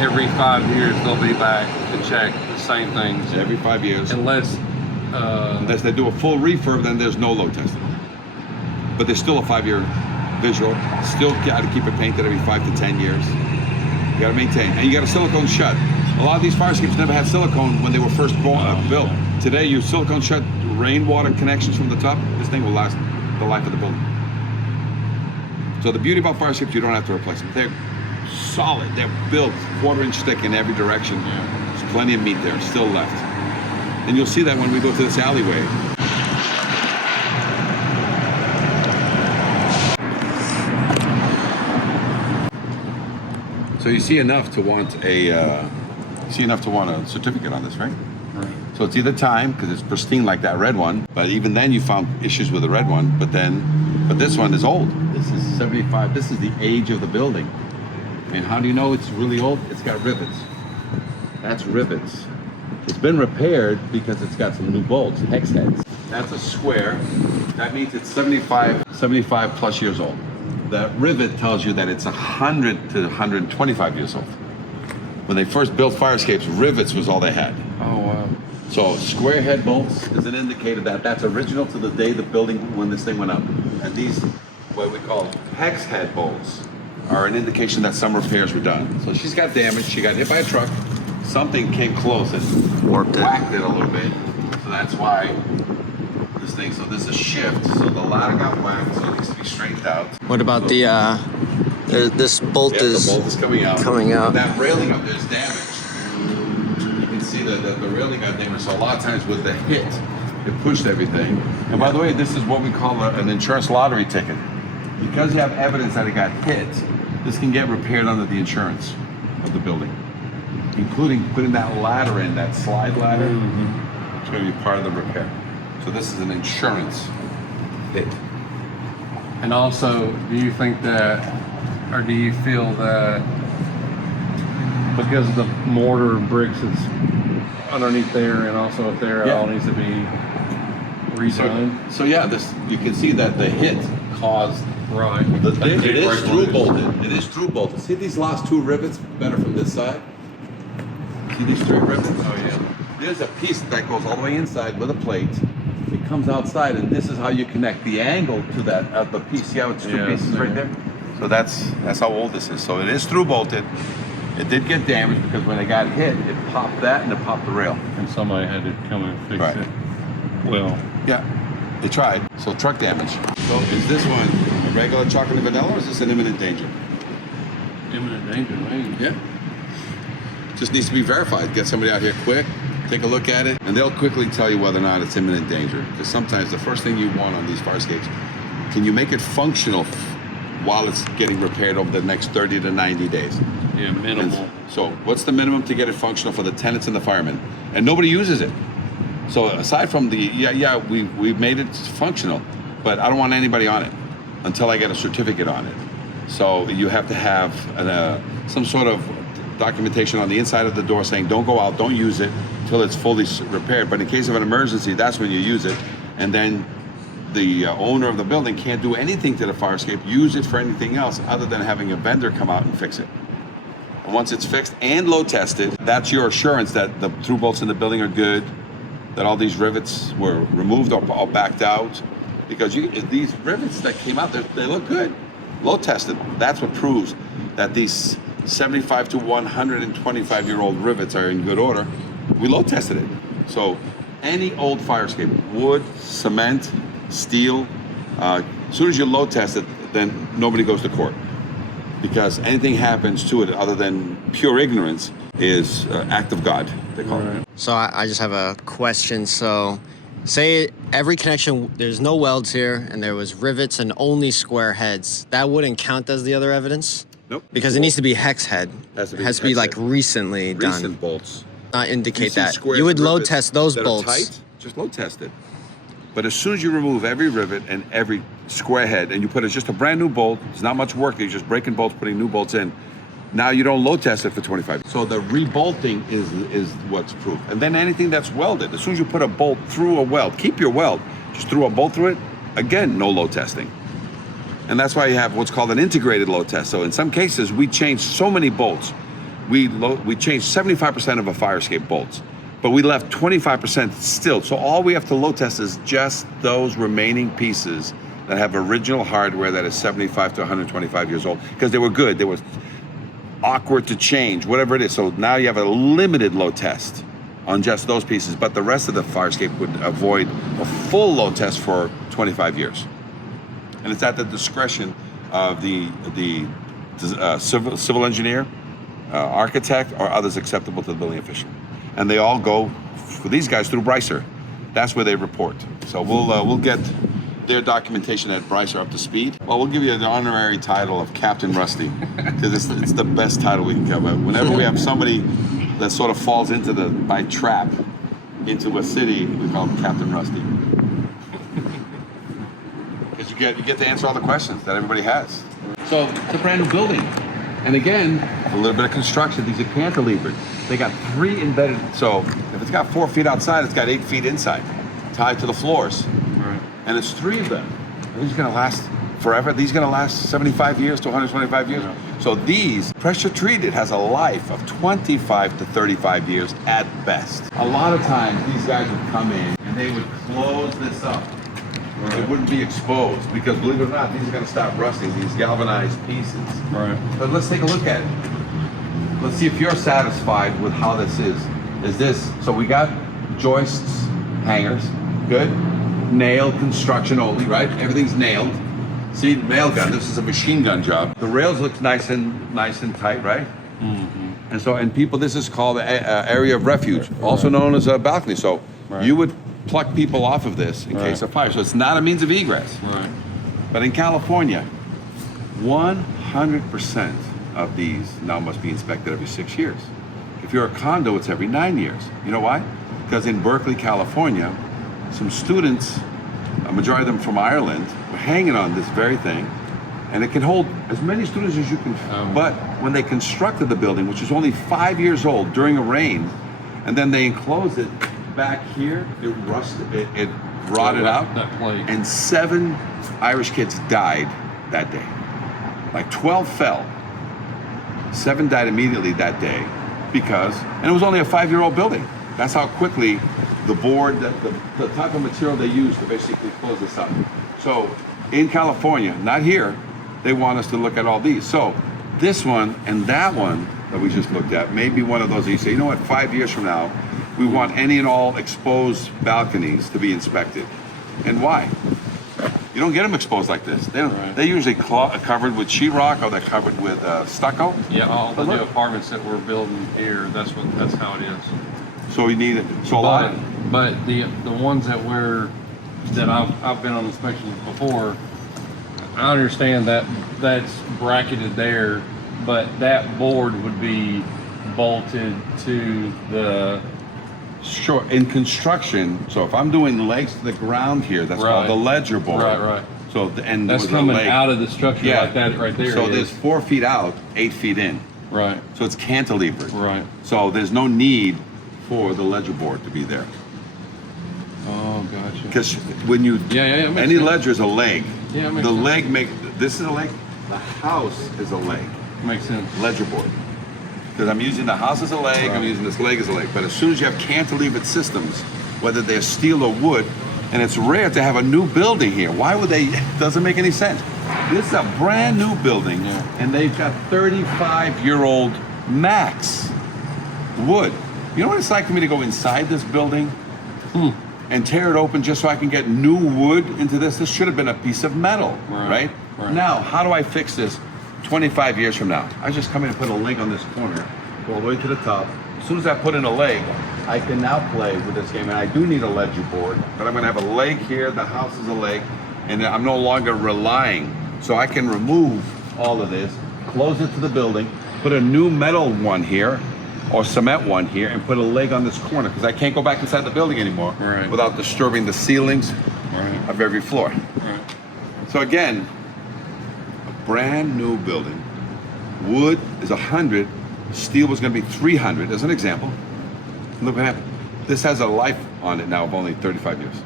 every 5 years they'll be back to check the same things. Every 5 years. Unless They do a full refurb, then there's no load testing. But there's still a 5-year visual. Still got to keep it painted every 5 to 10 years. You got to maintain. And you got a silicone shut. A lot of these fire escapes never had silicone when they were first built. Today, you silicone shut rainwater connections from the top. This thing will last the life of the building. So the beauty about fire escapes, you don't have to replace them. They're solid. They're built 1/4 inch thick in every direction. There's plenty of meat there still left. And you'll see that when we go to this alleyway. So you see enough to want a certificate on this, right? Right. So it's either time, because it's pristine like that red one, but even then you found issues with the red one, but this one is old. This is 75, this is the age of the building. And how do you know it's really old? It's got rivets. That's rivets. It's been repaired because it's got some new bolts, hex heads. That's a square. That means it's 75 plus years old. The rivet tells you that it's 100 to 125 years old. When they first built fire escapes, rivets was all they had. Oh, wow. So square head bolts is an indicator that that's original to the day the building, when this thing went up. And these, what we call hex head bolts, are an indication that some repairs were done. So she's got damage, she got hit by a truck, something came close and whacked it a little bit. So that's why this thing, so there's a shift. So the ladder got whacked, so it needs to be straightened out. What about this bolt Yeah, is the bolt is coming out. coming out. And that railing up there's damage. You can see the railing got damaged. So a lot of times with the hit, it pushed everything. And by the way, this is what we call an insurance lottery ticket. Because you have evidence that it got hit, this can get repaired under the insurance of the building, including putting that ladder in, that slide ladder. It's going to be part of the repair. So this is an insurance hit. And also, do you think that, or do you feel that because the mortar and bricks is underneath there, and also up there, it all needs to be redone? So yeah, this you can see that the hit caused. Right. It is through bolted. It is through bolted. See these last 2 rivets better from this side? See these 3 rivets? Oh yeah. There's a piece that goes all the way inside with a plate. It comes outside, and this is how you connect the angle to that the piece. See how it's 2 pieces right there? So that's how old this is. So it is through bolted. It did get damaged because when it got hit, it popped that and it popped the rail. And somebody had to come and fix Right. it. Well, Yeah, they tried. So truck damage. So is this one a regular chocolate and vanilla, or is this an imminent danger? imminent danger, man. Yeah. Just needs to be verified. Get somebody out here quick, take a look at it, and they'll quickly tell you whether or not it's imminent danger. Because sometimes the first thing you want on these fire escapes, can you make it functional while it's getting repaired over the next 30 to 90 days? Yeah, minimal. So what's the minimum to get it functional for the tenants and the firemen? And nobody uses it. So aside from we've made it functional, but I don't want anybody on it until I get a certificate on it. So you have to have some sort of documentation on the inside of the door saying don't go out, don't use it until it's fully repaired. But in case of an emergency, that's when you use it. And then the owner of the building can't do anything to the fire escape, use it for anything else other than having a vendor come out and fix it. And once it's fixed and load tested, that's your assurance that the through bolts in the building are good, that all these rivets were removed or backed out. Because these rivets that came out, they look good, load tested. That's what proves that these 75 to 125-year-old rivets are in good order. We load tested it. So any old fire escape, wood, cement, steel, as soon as you load test it, then nobody goes to court. Because anything happens to it other than pure ignorance is act of God, they call it. So I just have a question. So say every connection, there's no welds here and there was rivets and only square heads. That wouldn't count as the other evidence? Nope. Because it needs to be hex head. Has to be It has to be hex like head. recently done. Recent bolts. Not indicate see that. squares You would of load rivets test those that are bolts. tight, just load test it. But as soon as you remove every rivet and every square head and you put just a brand new bolt, it's not much work, you're just breaking bolts, putting new bolts in. Now you don't load test it for 25. So the rebolting is what's proof. And then anything that's welded, as soon as you put a bolt through a weld, keep your weld, just threw a bolt through it, again, no load testing. And that's why you have what's called an integrated load test. So in some cases, we changed so many bolts. We changed 75% of a fire escape bolts, but we left 25% still. So all we have to load test is just those remaining pieces that have original hardware that is 75 to 125 years old, because they were good. They were awkward to change, whatever it is. So now you have a limited load test on just those pieces, but the rest of the fire escape would avoid a full load test for 25 years. And it's at the discretion of the civil engineer, architect, or others acceptable to the building official. And they all go, for these guys, through Brycer. That's where they report. So we'll get their documentation at Brycer up to speed. Well, we'll give you the honorary title of Captain Rusty, because it's the best title we can get. Whenever we have somebody that sort of falls by trap into a city, we call them Captain Rusty. Because you get to answer all the questions that everybody has. So it's a brand new building. And again, a little bit of construction. These are cantilevered. They got 3 embedded. So if it's got 4 feet outside, it's got 8 feet inside, tied to the floors. Right. And it's 3 of them. Are these gonna last forever? These gonna last 75 years to 125 years? Yeah. So these, pressure treated, has a life of 25 to 35 years at best. A lot of times these guys would come in and they would close this up. Right. It wouldn't be exposed, because believe it or not, these are gonna stop rusting, these galvanized pieces. Right. But let's take a look at it. Let's see if you're satisfied with how this is. So we got joists, hangers, good. Nailed construction only, right? Everything's nailed. See, nail gun, this is a machine gun job. The rails look nice and tight, right? Mm-hmm. And people, this is called area of refuge, also known as a balcony. So you would pluck people off of this in case of fire. So it's not a means of egress. Right. But in California, 100% of these now must be inspected every 6 years. If you're a condo, it's every 9 years. You know why? Because in Berkeley, California, some students, a majority of them from Ireland, were hanging on this very thing. And it can hold as many students as you can. But when they constructed the building, which is only 5 years old, during a rain, and then they enclosed it back here, it rusted, it rotted out. That plate. And 7 Irish kids died that day. Like 12 fell. 7 died immediately that day and it was only a 5-year-old building. That's how quickly the board, the type of material they use to basically close this up. So in California, not here, they want us to look at all these. So this one and that one that we just looked at may be one of those that you say, you know what, 5 years from now, we want any and all exposed balconies to be inspected. And why? You don't get them exposed like this. They don't. Right. They're usually covered with sheetrock, or they're covered with stucco. Yeah, all the new apartments that we're building here, that's how it is. So you need it. So a lot. But the ones that I've been on inspections before, I understand that that's bracketed there, but that board would be bolted to the. Sure. In construction, so if I'm doing legs to the ground here, that's called the ledger board. Right. So that's coming out of the structure like that right there. So there's 4 feet out, 8 feet in. Right. So it's cantilevered. Right. So there's no need for the ledger board to be there. Oh. Oh, gotcha. Because when you, Yeah, makes any sense. ledger is a leg. Yeah, it makes The sense. leg this is a leg, the house is a leg, Makes sense. ledger board. Because I'm using the house as a leg, I'm Right. using this leg as a leg. But as soon as you have cantilevered systems, whether they're steel or wood, and it's rare to have a new building here. Why would they? Doesn't make any sense. This is a brand new building, Yeah. and they've got 35-year-old max wood. You know what it's like for me to go inside this building and tear it open just so I can get new wood into this? This should have been a piece of metal, right? Right. Now, how do I fix this 25 years from now? I just come in and put a leg on this corner, go all the way to the top. As soon as I put in a leg, I can now play with this game, and I do need a ledger board, but I'm gonna have a leg here, the house is a leg, and I'm no longer relying. So I can remove all of this, close it to the building, put a new metal one here, or cement one here, and put a leg on this corner, because I can't go back inside the building anymore Right. without disturbing the ceilings Right. of every floor. Right. So again, a brand new building. Wood is 100, steel was gonna be 300, as an example. Look what happened. This has a life on it now of only 35 years.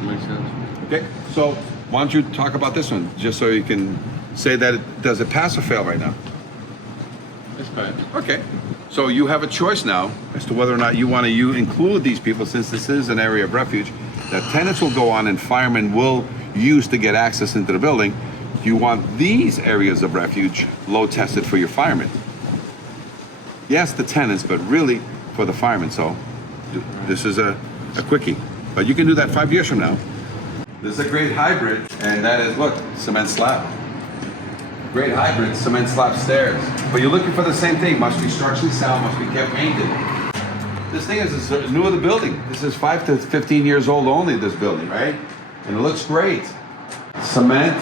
Makes sense. Okay, so why don't you talk about this one, just so you can say that does it pass or fail right now? It's bad. Okay, so you have a choice now as to whether or not you want to include these people, since this is an area of refuge that tenants will go on and firemen will use to get access into the building. You want these areas of refuge load tested for your firemen. Yes, the tenants, but really for the firemen. So this is a quickie, but you can do that 5 years from now. This is a great hybrid, and that is, look, cement slab. Great hybrid, cement slab stairs. But you're looking for the same thing, must be structurally sound, must be kept painted. This thing is new to the building. This is 5 to 15 years old only, this building, right? And it looks great. Cement,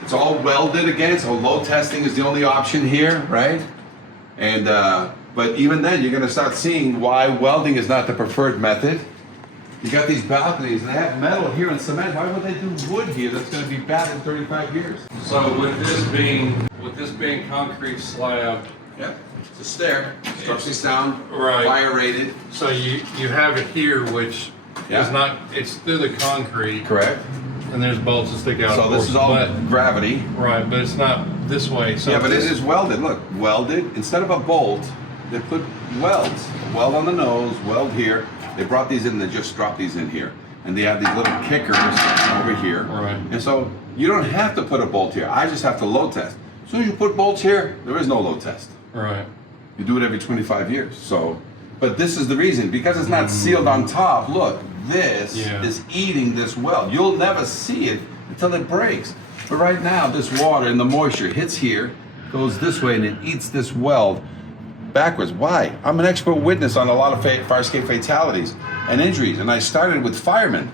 it's all welded again, so load testing is the only option here, right? And, but even then, you're gonna start seeing why welding is not the preferred method. You got these balconies, and they have metal here and cement. Why would they do wood here that's gonna be bad in 35 years? So with this being concrete slab, Yep, it's a stair, structurally sound, Right. fire rated. so you have it here, which Yeah. is not, it's through the concrete, Correct. and there's bolts that stick out. So of this course, is all but, gravity. right, but it's not this way. So Yeah, but it this- is welded. Look, welded. Instead of a bolt, they put welds. Weld on the nose, weld here. They brought these in, they just dropped these in here. And they have these little kickers over here. Right. And so you don't have to put a bolt here. I just have to load test. As soon as you put bolts here, there is no load test. Right. You do it every 25 years. So, but this is the reason, because it's not sealed on top. Look, this Yeah. is eating this weld. You'll never see it until it breaks. But right now, this water and the moisture hits here, goes this way, and it eats this weld backwards. Why? I'm an expert witness on a lot of fire escape fatalities and injuries, and I started with firemen.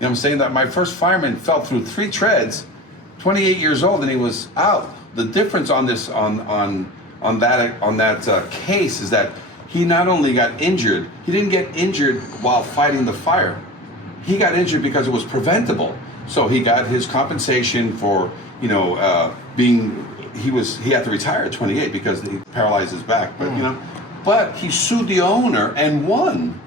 You know, I'm saying that my first fireman fell through 3 treads, 28 years old, and he was out. The difference on this on that case is that he not only got injured, he didn't get injured while fighting the fire. He got injured because it was preventable. So he got his compensation for, you know, he had to retire at 28 because he paralyzed his back. But you know, but he sued the owner and won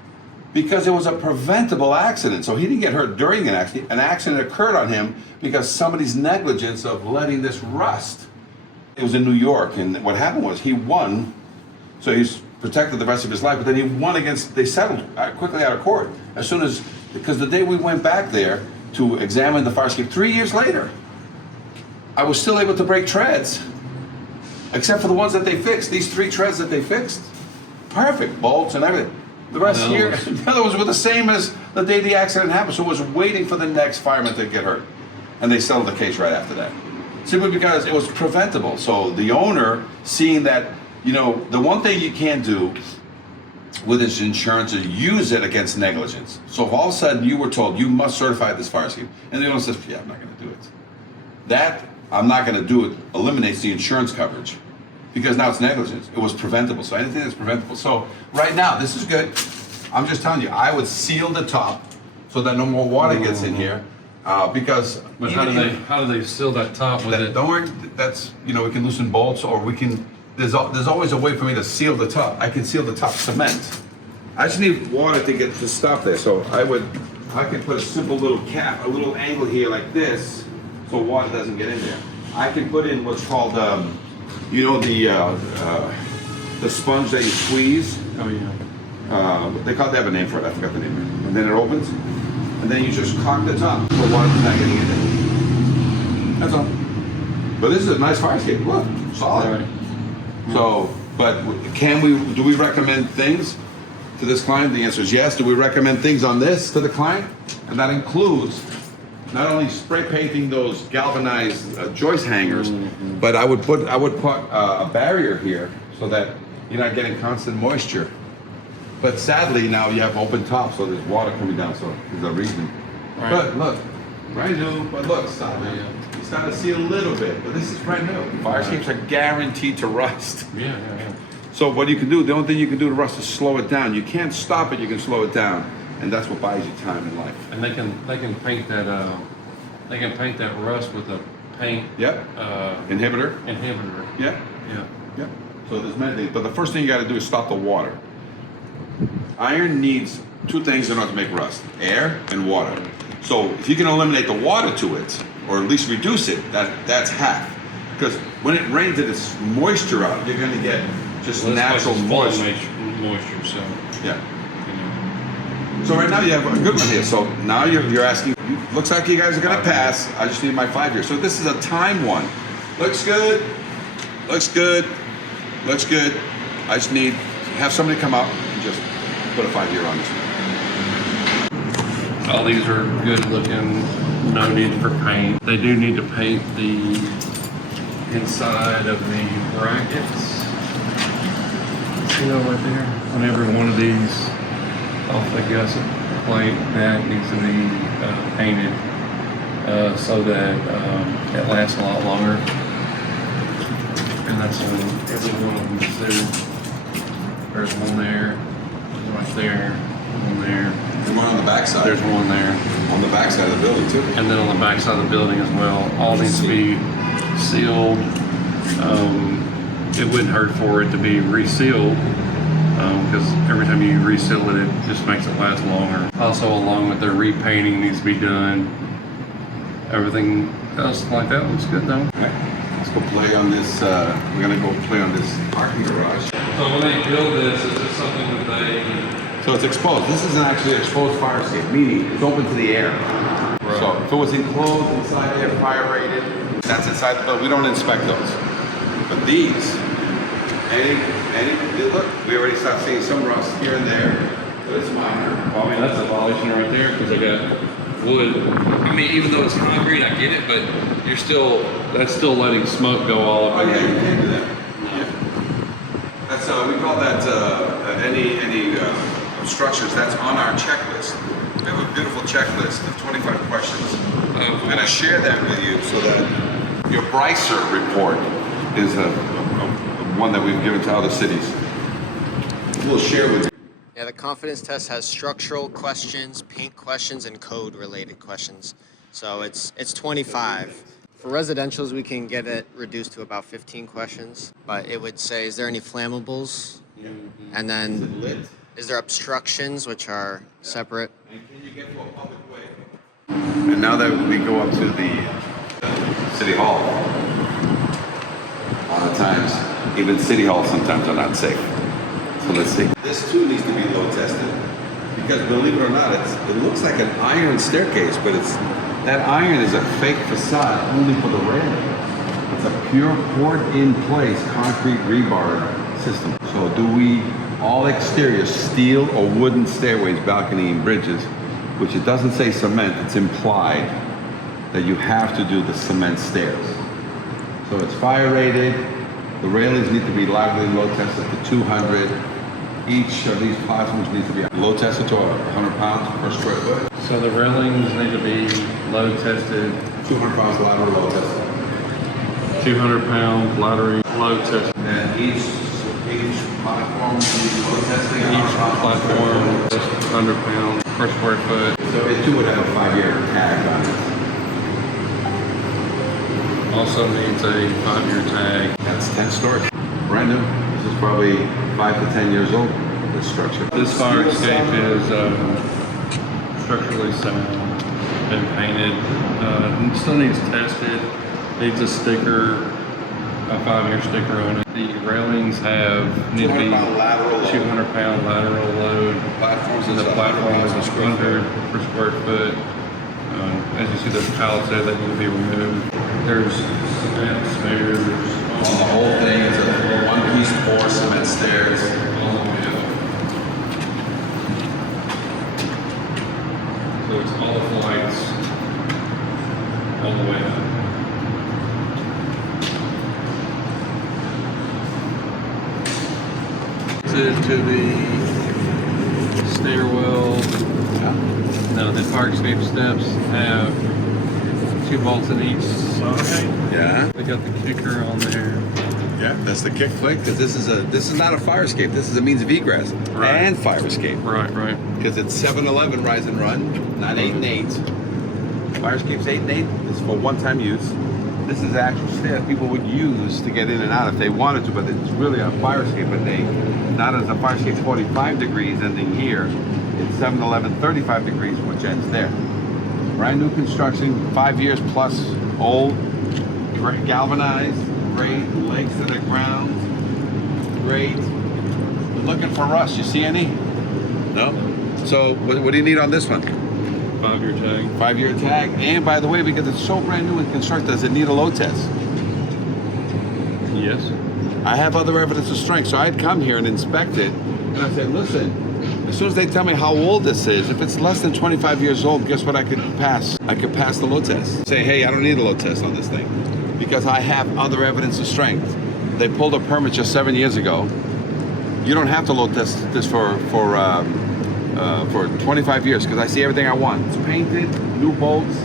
because it was a preventable accident. So he didn't get hurt during an accident. An accident occurred on him because somebody's negligence of letting this rust. It was in New York, and what happened was he won. So he's protected the rest of his life, but then he won against, they settled quickly out of court. As soon as, because the day we went back there to examine the fire escape 3 years later, I was still able to break treads, except for the ones that they fixed. These 3 treads that they fixed, perfect, bolts and everything. The rest here, the other ones were the same as the day the accident happened, so it was waiting for the next fireman to get hurt. And they settled the case right after that. Simply because it was preventable. So the owner, seeing that, you know, the one thing you can't do with his insurance is use it against negligence. So if all of a sudden you were told you must certify this fire escape, and the owner says, yeah, I'm not going to do it. That, I'm not going to do it, eliminates the insurance coverage. Because now it's negligence. It was preventable. So anything that's preventable. So right now, this is good. I'm just telling you, I would seal the top so that no more water gets in here. Because But how do they seal that top with it? don't worry, that's, you know, we can loosen bolts, or we can, there's always a way for me to seal the top. I can seal the top cement. I just need water to get to stop there. So I can put a simple little cap, a little angle here like this, so water doesn't get in there. I can put in what's called, you know, the sponge that you squeeze. Oh yeah. They have a name for it. I forgot the name. And then it opens, and then you just cock the top so water's not getting in there. That's all. But this is a nice fire escape. Look, solid. Right. So, but do we recommend things to this client? The answer is yes. Do we recommend things on this to the client? And that includes not only spray painting those galvanized joist hangers, but I would put a barrier here so that you're not getting constant moisture. But sadly now you have open top, so there's water coming down, so there's a reason. Right. But look, brand new, but look, stop it. You start to see a little bit, but this is brand new. Fire escapes are guaranteed to rust. Yeah. So what you can do, the only thing you can do to rust is slow it down. You can't stop it, you can slow it down. And that's what buys you time in life. And they can paint that rust with a paint Yep. Inhibitor. inhibitor. Yep. Yeah. Yep. So there's many things, but the first thing you gotta do is stop the water. Iron needs two things in order to make rust: air and water. So if you can eliminate the water to it, or at least reduce it, that's half. Because when it rains and it's moisture out, you're gonna get just Well, natural moisture. moisture. So Yeah. you know. So right now you have a good one here. So now you're asking, looks like you guys are gonna pass. I just need my 5 years. So this is a time one. Looks good, looks good, looks good. I just need to have somebody come out and just put a 5-year on this one. All these are good looking. No need for paint. They do need to paint the inside of the brackets. See that right there? On every one of these off the gusset plate, that needs to be painted so that it lasts a lot longer. And that's on every one of them. There's one there, right there, one there. And one on the backside. There's one there. On the backside of the building too. And then on the back side of the building as well. All needs to be sealed. It wouldn't hurt for it to be resealed because every time you reseal it, it just makes it last longer. Also, along with the repainting needs to be done. Everything else like that looks good though. Okay. Let's go play on this. We're gonna go play on this parking garage. So when they build this, is this something that they... So it's exposed. This isn't actually an exposed fire escape, meaning it's open to the air. Right. So if it was enclosed inside there, fire rated, that's inside the building. We don't inspect those. But these, look, we already start seeing some rust here and there, but it's minor. Well, I mean, that's a violation right there because they got wood. I mean, even though it's concrete, I get it, but that's still letting smoke go all Oh over. yeah, you can't do that. Yeah. That's we call that any structures. That's on our checklist. We have a beautiful checklist of 25 questions. We're going to share that with you so that your Brycer report is a one that we've given to other cities. We'll share with you. Yeah, the confidence test has structural questions, paint questions, and code related questions. So it's 25. For residentials, we can get it reduced to about 15 questions, but it would say, is there any flammables? And then, Lit. is there obstructions, which are separate? And can you get to a public way? And now that we go up to the City Hall, a lot of times, even City Hall sometimes are not safe. So let's see. This too needs to be load tested. Because believe it or not, it looks like an iron staircase, but that iron is a fake facade only for the railing. It's a pure poured in place concrete rebar system. So do we, all exterior steel or wooden stairways, balcony and bridges, which it doesn't say cement, it's implied that you have to do the cement stairs. So it's fire rated. The railings need to be liability load tested to 200. Each of these platforms needs to be load tested to 100 pounds per square foot. So the railings need to be load tested. 200 pounds lateral load tested. 200 pound lottery load tested. And each platform needs load testing. Each platform is 100 pounds per square foot. So it too would have a 5-year tag on it. Also needs a 5-year tag. That's 10 stories. Brand new. This is probably 5 to 10 years old. the structure. This fire escape is structurally sound, been painted, still needs tested, needs a sticker, a 5-year sticker on it. The railings need to be 200-pound lateral load. And the platform is 100 per square foot. As you see, there's pallets there that need to be removed. There's cement stairs. On the whole thing, it's a one-piece pour cement stairs. So it's all flights all the way up. To the stairwell. No, the fire escape steps have 2 bolts in each side. Yeah. They got the kicker on there. Yeah, that's the kick flick, because this is not a fire escape. This is a means of egress and fire escape. Right. Because it's 7-11 rise and run, not 8 and 8. Fire escape's 8 and 8. It's for one-time use. This is actual stairs people would use to get in and out if they wanted to, but it's really a fire escape. But not as a fire escape 45 degrees ending here. It's 7-11 35 degrees, which ends there. Brand new construction, 5 years plus old, galvanized, great, legs to the ground, great. We're looking for rust. You see any? No? So what do you need on this one? 5-year tag. 5-year tag. And by the way, because it's so brand new and constructed, does it need a load test? Yes. I have other evidence of strength, so I'd come here and inspect it, and I said, listen, as soon as they tell me how old this is, if it's less than 25 years old, guess what I could pass? I could pass the load test. Say, hey, I don't need a load test on this thing, because I have other evidence of strength. They pulled a permit just 7 years ago. You don't have to load test this for 25 years, because I see everything I want. It's painted, new bolts,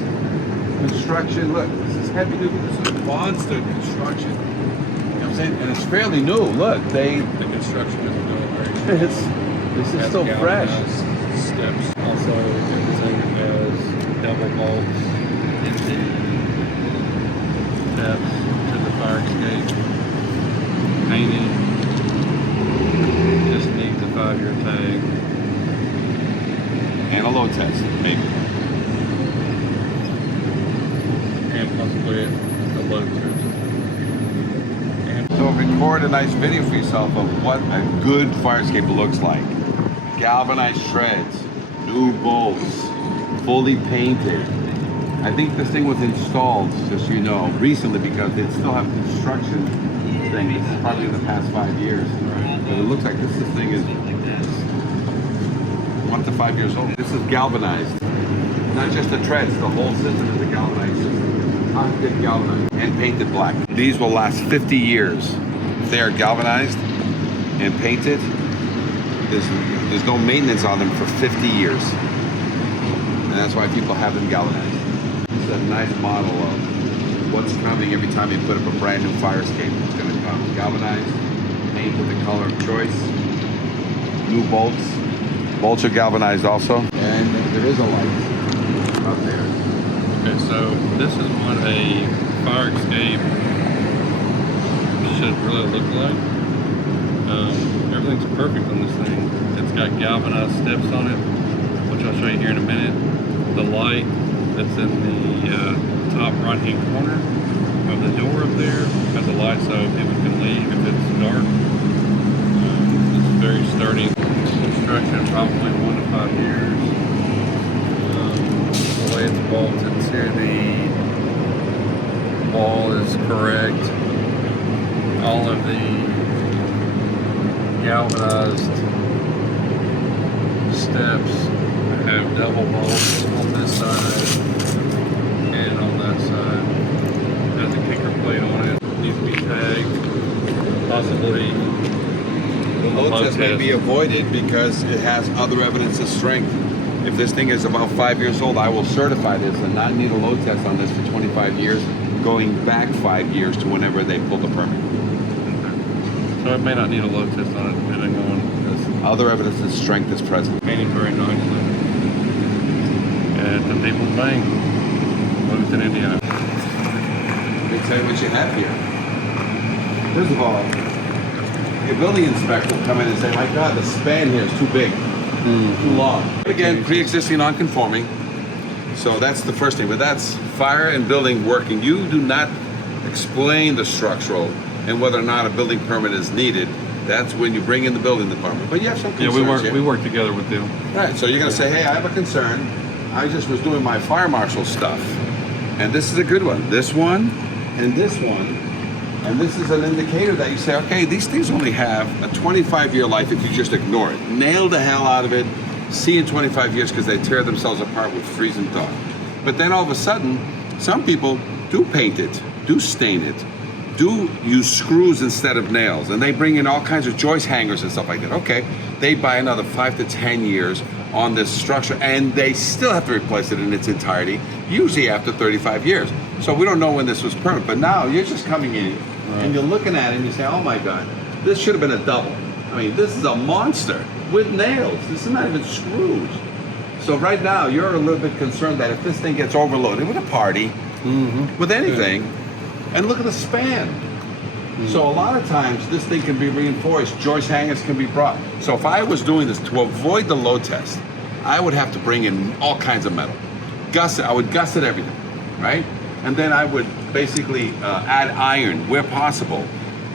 construction. Look, this is heavy duty. This is monster construction. You know what I'm saying? And it's fairly new. Look, the construction is very this is still fresh. Steps. Also, everything has double bolts in the steps to the fire escape. Painted. Just needs a 5-year tag. And a load test, maybe. And possibly a load test. So record a nice video for yourself of what a good fire escape looks like. Galvanized treads, new bolts, fully painted. I think this thing was installed, just so you know, recently, because they still have construction thing. It's probably in the past 5 years. But it looks like this thing is 1 to 5 years old. This is galvanized. Not just the treads, the whole system is a galvanized system. Concrete galvanized and painted black. These will last 50 years. If they are galvanized and painted, there's no maintenance on them for 50 years. And that's why people have them galvanized. This is a nice model of what's coming every time you put up a brand new fire escape. It's going to come galvanized, painted the color of choice, new bolts. Bolts are galvanized also. And there is a light up there. Okay, so this is what a fire escape should really look like. Everything's perfect on this thing. It's got galvanized steps on it, which I'll show you here in a minute. The light that's in the top right-hand corner of the door up there has a light so people can leave if it's dark. It's very sturdy. Construction, probably 1 to 5 years. The way it's bolted to the wall is correct. All of the galvanized steps have double bolts on this side and on that side. Has a kicker plate on it. Needs to be tagged. Possibly the load test may be avoided because it has other evidence of strength. If this thing is about 5 years old, I will certify this and not need a load test on this for 25 years, going back 5 years to whenever they pulled the permit. So it may not need a load test on it, depending on this. Other evidence of strength is present. Painted very nicely at the People's Bank, Bloomington, Indiana. Let me tell you what you have here. First of all, your building inspector will come in and say, my God, the span here is too big, too long. Again, pre-existing non-conforming. So that's the first thing, but that's fire and building working. You do not explain the structural and whether or not a building permit is needed. That's when you bring in the building department. But you have some concerns. Yeah, we work together with them. Right, so you're gonna say, hey, I have a concern. I just was doing my fire marshal stuff. And this is a good one. This one and this one. And this is an indicator that you say, okay, these things only have a 25-year life if you just ignore it. Nail the hell out of it. See in 25 years because they tear themselves apart with freezing thaw. But then all of a sudden, some people do paint it, do stain it, do use screws instead of nails, and they bring in all kinds of joist hangers and stuff like that. Okay, they buy another 5 to 10 years on this structure, and they still have to replace it in its entirety, usually after 35 years. So we don't know when this was permanent, but now you're just coming in and you're looking at it and you say, oh my God, this should have been a double. I mean, this is a monster with nails. This is not even screws. So right now, you're a little bit concerned that if this thing gets overloaded with a party, with anything, and look at the span. So a lot of times, this thing can be reinforced. Joist hangers can be brought. So if I was doing this to avoid the load test, I would have to bring in all kinds of metal. Gusset, I would gusset everything, right? And then I would basically add iron where possible.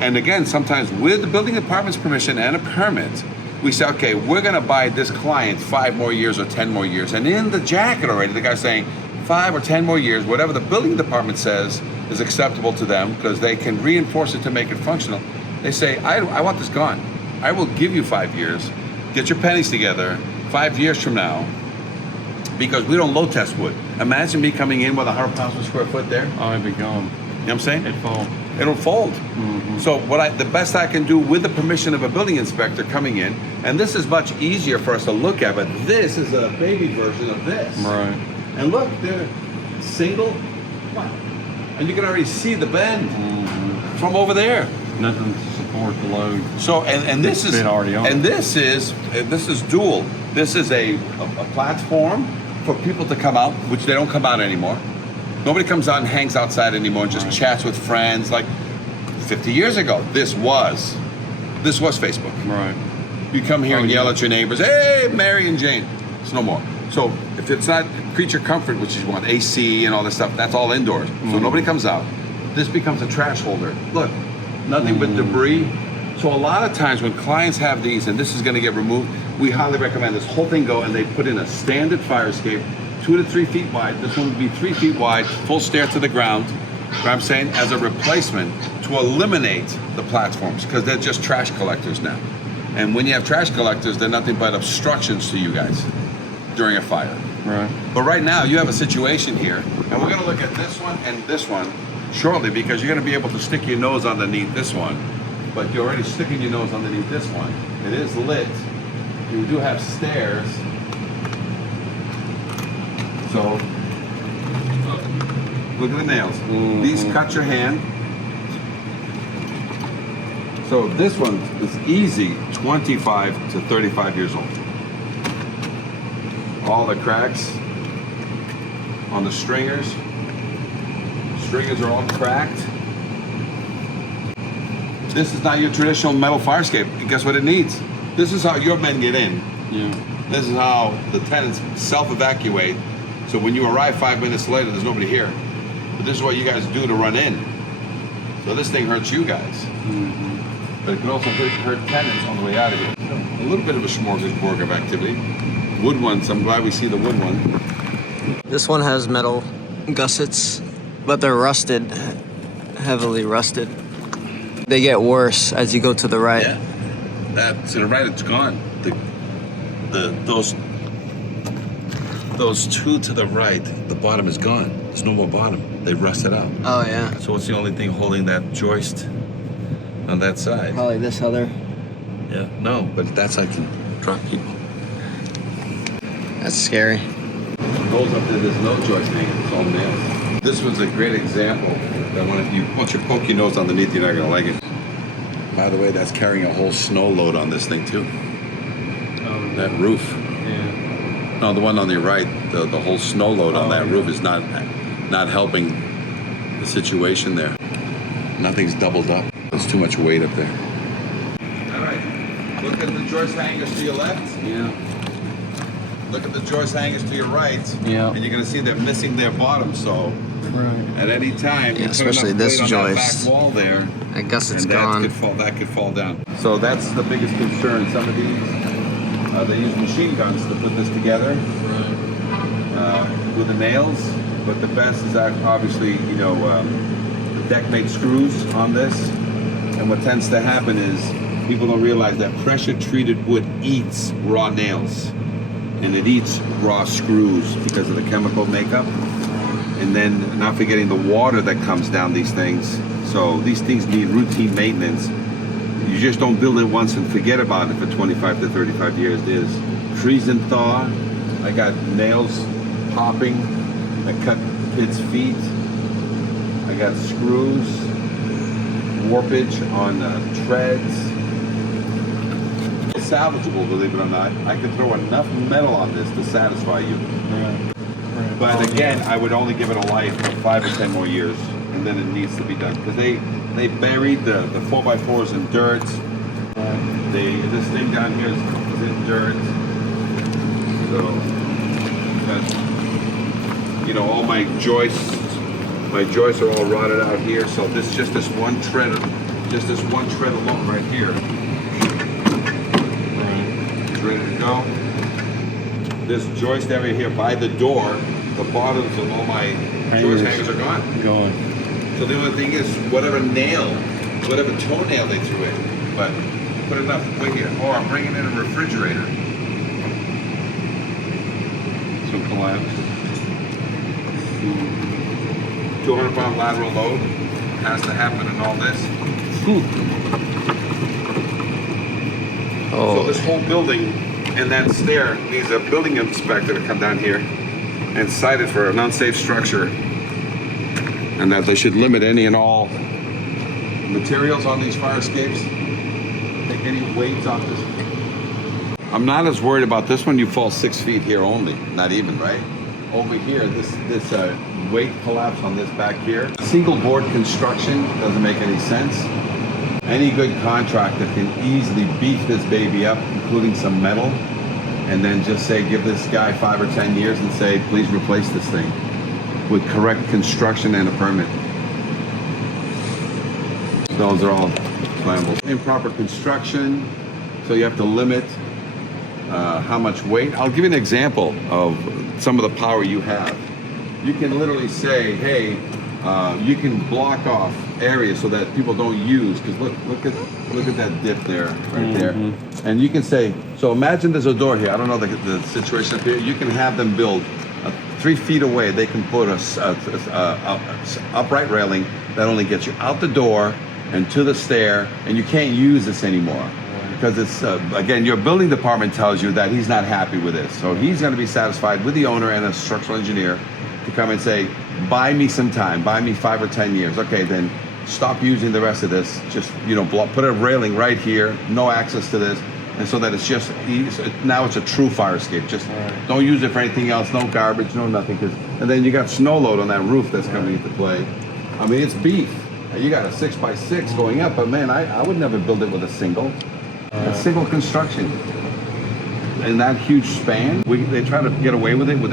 And again, sometimes with the building department's permission and a permit, we say, okay, we're gonna buy this client 5 more years or 10 more years. And in the jacket already, the guy's saying 5 or 10 more years, whatever the building department says is acceptable to them because they can reinforce it to make it functional. They say, I want this gone. I will give you 5 years. Get your pennies together 5 years from now because we don't load test wood. Imagine me coming in with 100 pounds per square foot there. Oh, it'd be gone. You know what I'm saying? It'd fall. It'll fold. So the best I can do with the permission of a building inspector coming in, and this is much easier for us to look at, but this is a baby version of this. Right. And look, they're single, wow. And you can already see the bend from over there. Nothing to support the load. So and this is already on. And this is dual. This is a platform for people to come out, which they don't come out anymore. Nobody comes out and hangs outside anymore and just chats with friends. Like 50 years ago, this was Facebook. Right. You come here and yell at your neighbors, hey, Mary and Jane. It's no more. So if it's not creature comfort, which is what AC and all this stuff, that's all indoors. So nobody comes out. This becomes a trash holder. Look, nothing but debris. So a lot of times when clients have these, and this is gonna get removed, we highly recommend this whole thing go and they put in a standard fire escape, 2 to 3 feet wide. This one would be 3 feet wide, full stair to the ground. What I'm saying, as a replacement to eliminate the platforms because they're just trash collectors now. And when you have trash collectors, they're nothing but obstructions to you guys during a fire. Right. But right now, you have a situation here, and we're gonna look at this one and this one shortly because you're gonna be able to stick your nose underneath this one, but you're already sticking your nose underneath this one. It is lit. You do have stairs. So, look at the nails. These cut your hand. So this one is easy, 25 to 35 years old. All the cracks on the stringers. Stringers are all cracked. This is not your traditional metal fire escape. And guess what it needs? This is how your men get in. Yeah. This is how the tenants self-evacuate. So when you arrive 5 minutes later, there's nobody here. But this is what you guys do to run in. So this thing hurts you guys. But it can also hurt tenants on the way out of here. A little bit of a smorgasbord of activity. Wood ones, I'm glad we see the wood one. This one has metal gussets, but they're rusted, heavily rusted. They get worse as you go to the right. Yeah, that to the right, it's gone. Those two to the right, the bottom is gone. There's no more bottom. They rusted out. Oh yeah. So what's the only thing holding that joist on that side? Probably this other. Yeah, no, but that's how I can drop people. That's scary. Goes up there, there's no joist hanging, it's all nails. This was a great example that once you poke your nose underneath, you're not gonna like it. By the way, that's carrying a whole snow load on this thing too. Oh, That roof. yeah. No, the one on the right, the whole snow load on that roof is not helping the situation there. Nothing's doubled up. There's too much weight up there. Look at the joist hangers to your left. Yeah. Look at the joist hangers to your right. Yeah. And you're gonna see they're missing their bottom. So Right. at any time, you put especially enough this weight on that joist. back wall there, I guess it's and gone. that could fall down. So that's the biggest concern. Some of these, they use machine guns to put this together with the nails. But the best is obviously, deck-made screws on this. And what tends to happen is people don't realize that pressure-treated wood eats raw nails, and it eats raw screws because of the chemical makeup. And then not forgetting the water that comes down these things. So these things need routine maintenance. You just don't build it once and forget about it for 25 to 35 years. There's freeze and thaw. I got nails popping. I cut kids' feet. I got screws, warpage on treads. It's salvageable, believe it or not. I could throw enough metal on this to satisfy you. But again, I would only give it a life of 5 or 10 more years, and then it needs to be done. Because they buried the 4x4s in dirt. This thing down here is in dirt. So, all my joists are all rotted out here. So just this one tread alone right here. It's ready to go. This joist area here by the door, the bottoms of all my joist hangers are gone. So the only thing is whatever toenail they threw in, but put enough weight here. Or I'm bringing in a refrigerator. So collapse. 200-pound lateral load has to happen in all this. So this whole building and that stair needs a building inspector to come down here and cite it for an unsafe structure, and that they should limit any and all materials on these fire escapes. Take any weights off this. I'm not as worried about this one. You fall 6 feet here only, not even, right? Over here, this weight collapse on this back here. Single board construction doesn't make any sense. Any good contractor can easily beef this baby up, including some metal, and then just say, give this guy 5 or 10 years and say, please replace this thing with correct construction and a permit. Those are all flammable. Improper construction, so you have to limit how much weight. I'll give you an example of some of the power you have. You can literally say, hey, you can block off areas so that people don't use, because look at that dip there, right there. And you can say, so imagine there's a door here. I don't know the situation up here. You can have them build 3 feet away. They can put a upright railing that only gets you out the door and to the stair, and you can't use this anymore. Because it's, again, your building department tells you that he's not happy with this. So he's gonna be satisfied with the owner and a structural engineer to come and say, buy me some time, buy me 5 or 10 years. Okay, then stop using the rest of this. Just, put a railing right here, no access to this. And so that it's just, now it's a true fire escape. Just don't use it for anything else, no garbage, no nothing. And then you got snow load on that roof that's coming into play. I mean, it's beef. You got a 6x6 going up, but man, I would never build it with a single single construction. In that huge span, they try to get away with it with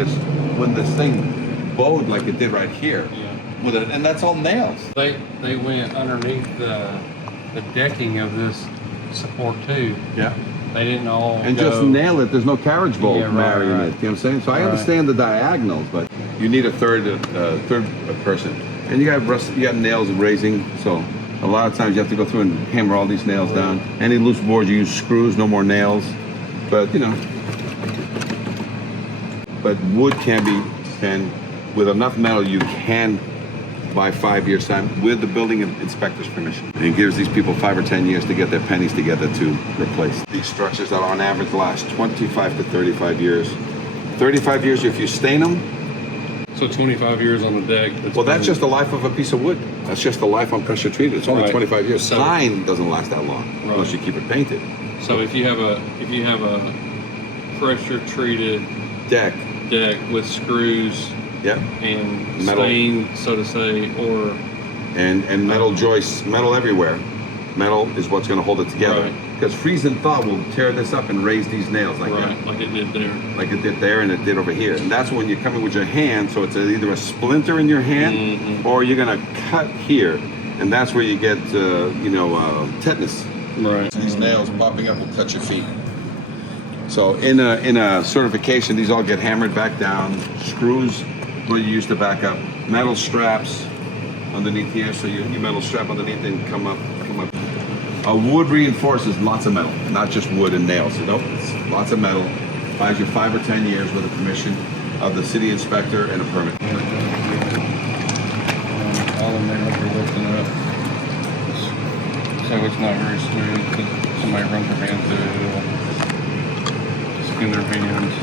this thing bowed like it did right here. With it, and that's all nails. They went underneath the decking of this support too. Yeah. They didn't all and just nail it. There's no carriage bolt marrying it. You know what I'm saying? So I understand the diagonals, but you need a third person. And you got nails raising, so a lot of times you have to go through and hammer all these nails down. Any loose boards, you use screws, no more nails. But but wood can with enough metal, you can by 5 years time with the building inspector's permission. And it gives these people 5 or 10 years to get their pennies together to replace these structures that on average last 25 to 35 years. 35 years if you stain them. So 25 years on a deck. That's just the life of a piece of wood. That's just the life on pressure treated. It's only 25 years. So, pine doesn't last that long unless you keep it painted. So if you have a pressure treated deck with screws, and metal, stain, so to say, or and metal joists, metal everywhere. Metal is what's going to hold it together. Because freezing thaw will tear this up and raise these nails like that. Like it did there. Like it did there and it did over here. And that's when you come in with your hand, so it's either a splinter in your hand or you're gonna cut here. And that's where you get, tetanus. Right. These nails popping up will cut your feet. So in a certification, these all get hammered back down. Screws where you use to back up. Metal straps underneath here, so your metal strap underneath and come up. Wood reinforces lots of metal, not just wood and nails. Nope, it's lots of metal. Buys you 5 or 10 years with a permission of the city inspector and a permit. All the nails are lifting up, so it's not very smooth. Because somebody runs their hand through it, it'll skin their hands.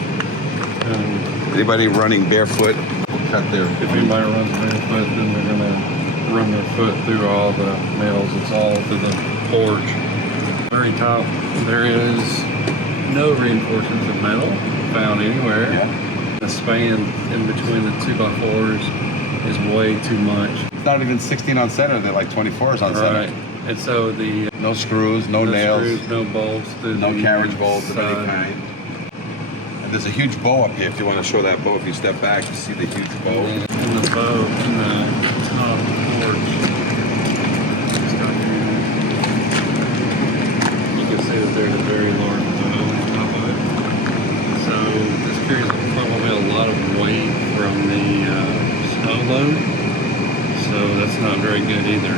Anybody running barefoot will cut their. If anybody runs barefoot, then they're gonna run their foot through all the nails. It's all through the forge. Very top, there is no reinforcements of metal found anywhere. Yeah. The span in between the 2x4s is way too much. It's not even 16 on center, they're like 24s on center. Right. And so the No screws, no nails, screws, no bolts, no carriage bolts of any kind. And there's a huge bow up here if you want to show that bow. If you step back, you see the huge bow. And the bow in the top porch. You can see that there's a very large bow on top of it. So this carries probably a lot of weight from the snow load. So that's not very good either.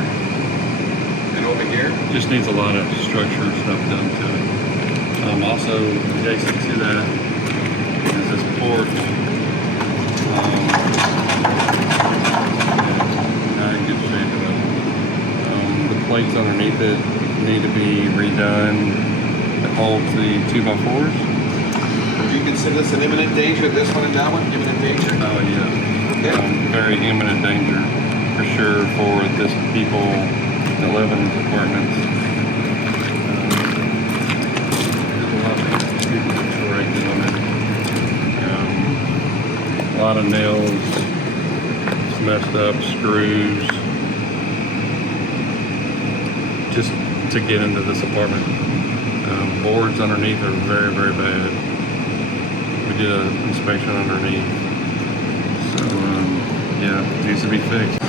And over here, Just needs a lot of structure stuff done to it. Also, adjacent to that is this porch. Not in good shape at all. The plates underneath it need to be redone that hold the 2x4s. do you consider this an imminent danger? This one and that one, imminent danger? Oh yeah. Okay. Very imminent danger for sure for this people that live in these apartments. There's a lot of people corrected on it. A lot of nails, it's messed up, screws, just to get into this apartment. Boards underneath are very, very bad. We did an inspection underneath. So, yeah, it needs to be fixed.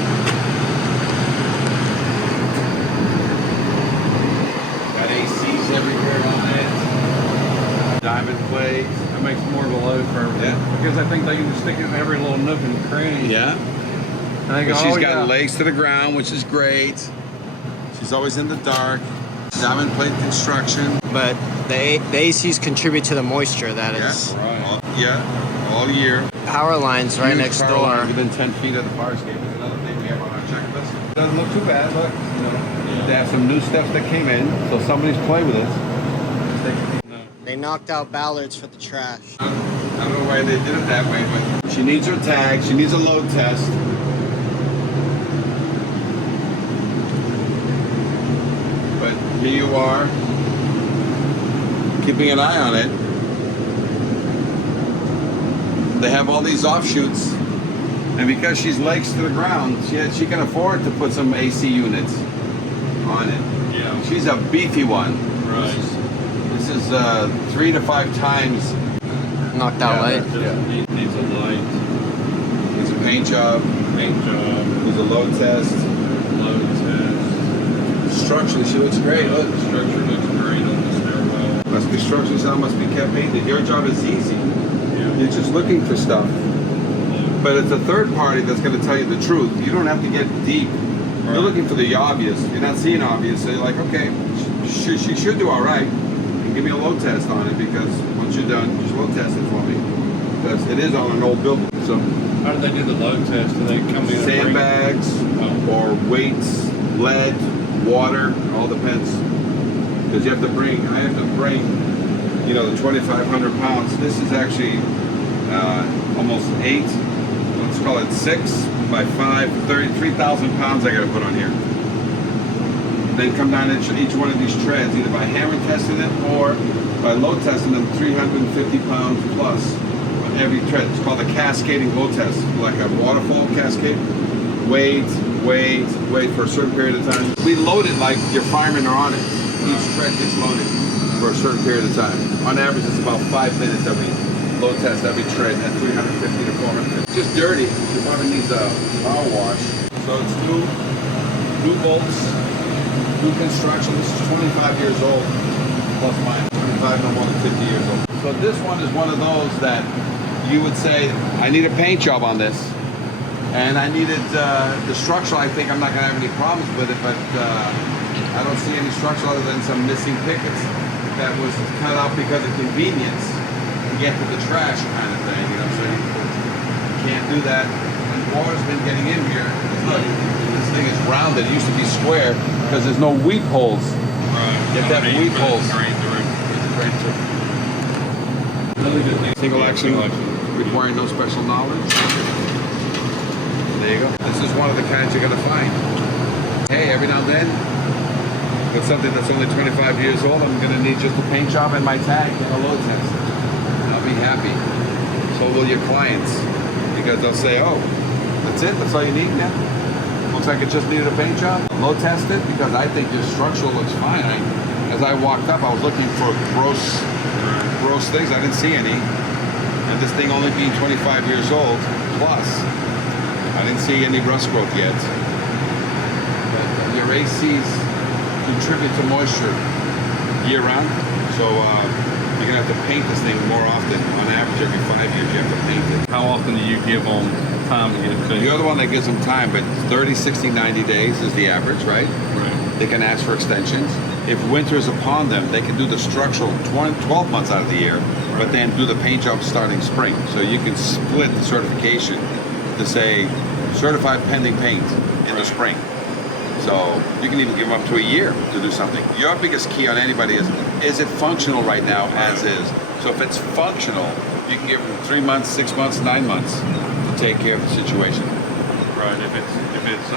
Got ACs everywhere on it. Diamond plates. That makes more of a load for everything. Yeah. Because I think they can just stick it in every little nook and cranny. Yeah. And they go, She's "Oh, got yeah." legs to the ground, which is great. She's always in the dark. Diamond plate construction. But the ACs contribute to the moisture that is. Right. All year. Power lines right Huge next power door. lines within 10 feet of the fire escape is another thing we have on our checklist. Doesn't look too bad, but they have some new steps that came in, so somebody's playing with it. They knocked out ballards for the trash. I don't know why they did it that way, but she needs her tag. She needs a load test. But here you are, keeping an eye on it. They have all these offshoots, and because she's legs to the ground, she can afford to put some AC units on it. Yeah. She's a beefy one. Right. This is 3 to 5 times. Knocked out light. Needs a light, It's a paint job. paint job, There's a load test. load test. Structurally, she looks great. Look. Structure looks great on the stairwell. Must be structurally sound, must be kept painted. Your job is easy. Yeah. You're just looking for stuff. But it's a third party that's going to tell you the truth. You don't have to get deep. Right. You're looking for the obvious. You're not seeing obvious. So you're like, okay, she should do all right. And give me a load test on it, because once you're done, just load test it for me. Because it is on an old building. So How do they do the load test? Do they come in and bring- sandbags or weights, lead, water, all depends. Because I have to bring, the 2,500 pounds. This is actually almost 8, let's call it 6 by 5, 33,000 pounds I got to put on here. Then come down each one of these treads, either by hammer testing them or by load testing them 350 pounds plus on every tread. It's called a cascading load test, like a waterfall cascade. Wait for a certain period of time. We load it like your firemen are on it. each tread gets loaded for a certain period of time. On average, it's about 5 minutes every load test, every tread at 350 to 450. It's just dirty. It probably needs a power wash. So it's new bolts, new construction. This is 25 years old, plus minus 25, no more than 50 years old. So this one is one of those that you would say, I need a paint job on this. And I needed the structural. I think I'm not gonna have any problems with it, but I don't see any structural other than some missing pickets that was cut out because of convenience to get to the trash kind of thing, you know, so you can't do that. And water's been getting in here. Look, this thing is rounded. It used to be square because there's no weep holes. Right. Get that weep holes. Drain through. Drain through. Really good thing. Single action, requiring no special knowledge. There you go. This is one of the kinds you're gonna find. Hey, every now and then, with something that's only 25 years old, I'm gonna need just a paint job and my tag and a load test. And I'll be happy. So will your clients. Because they'll say, oh, that's it? That's all you need now? Looks like it just needed a paint job. Load test it because I think your structural looks fine. As I walked up, I was looking for gross things. I didn't see any. And this thing only being 25 years old plus, I didn't see any rust growth yet. But your ACs contribute to moisture year round. So you're gonna have to paint this thing more often. On average, every 5 years, you have to paint it. How often do you give them time to get it fixed? You're the one that gives them time, but 30, 60, 90 days is the average, right? Right. They can ask for extensions. If winter is upon them, they can do the structural 12 months out of the year, but then do the paint job starting spring. So you can split the certification to say certified pending paint in the spring. So you can even give them up to a year to do something. Your biggest key on anybody is it functional right now as is? So if it's functional, you can give them 3 months, 6 months, 9 months to take care of the situation. Right. If it's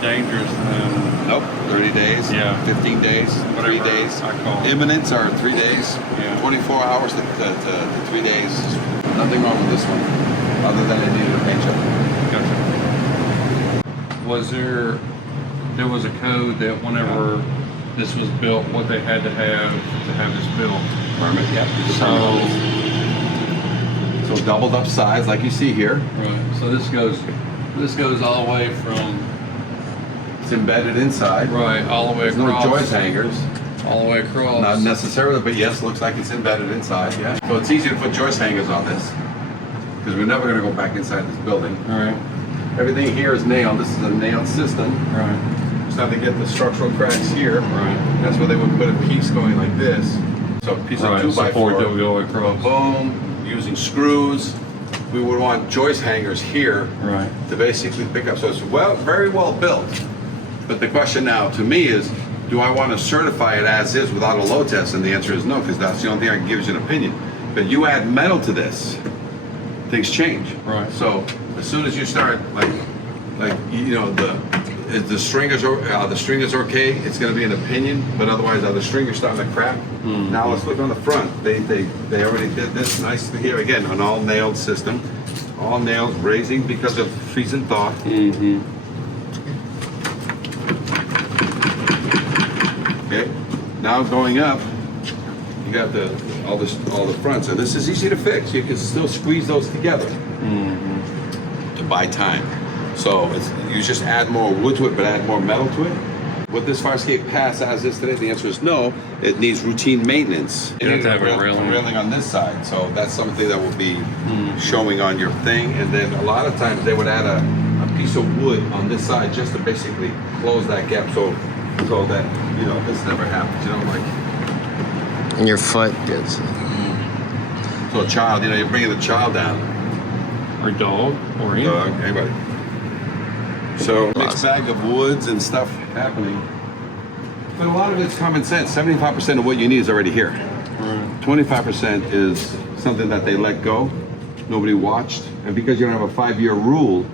dangerous, then Nope, 30 days, Yeah. 15 days, 3 Whatever days. I call it. Imminent are 3 days, Yeah. 24 hours to 3 days. Nothing wrong with this one, other than it needed a paint job. Gotcha. Was there was a code that whenever this was built, what they had to have this built? Permit, yeah. So doubled up sides, like you see here. Right. So this goes all the way from It's embedded inside. right all the way There's no across. joist hangers. All the way across. Not necessarily, but yes, looks like it's embedded inside, yeah. So it's easy to put joist hangers on this, because we're never gonna go back inside this building. All right. Everything here is nailed. This is a nailed system. Right. Just have to get the structural cracks here. Right. That's where they would put a piece going like this. So a piece Right, of 2x4. support that would go across. Boom, using screws. We would want joist hangers here Right. to basically pick up. So it's very well built. But the question now to me is, do I want to certify it as is without a load test? And the answer is no, because that's the only thing I can give you an opinion. But you add metal to this, things change. Right. So as soon as you start like you know the stringers are the stringers okay, it's going to be an opinion. But otherwise, are the stringers starting to crack? Now let's look on the front. They already did this nicely here again, an all nailed system, all nails raising because of freeze and thaw. Mm-hmm. Okay, now going up, you got all the fronts, and this is easy to fix. You can still squeeze those together to buy time. So you just add more wood to it, but add more metal to it. Would this fire escape pass as is today? The answer is no. It needs routine maintenance. You have to have a railing. On this side, so that's something that will be showing on your thing. And then a lot of times they would add a piece of wood on this side just to basically close that gap, so that this never happens. And your foot gets. So a child, you're bringing the child down. Or dog or Dog, anybody. So mixed Awesome. bag of woods and stuff happening. But a lot of it's common sense. 75% of what you need is already here. 25% is something that they let go, nobody watched, and because you don't have a 5-year rule,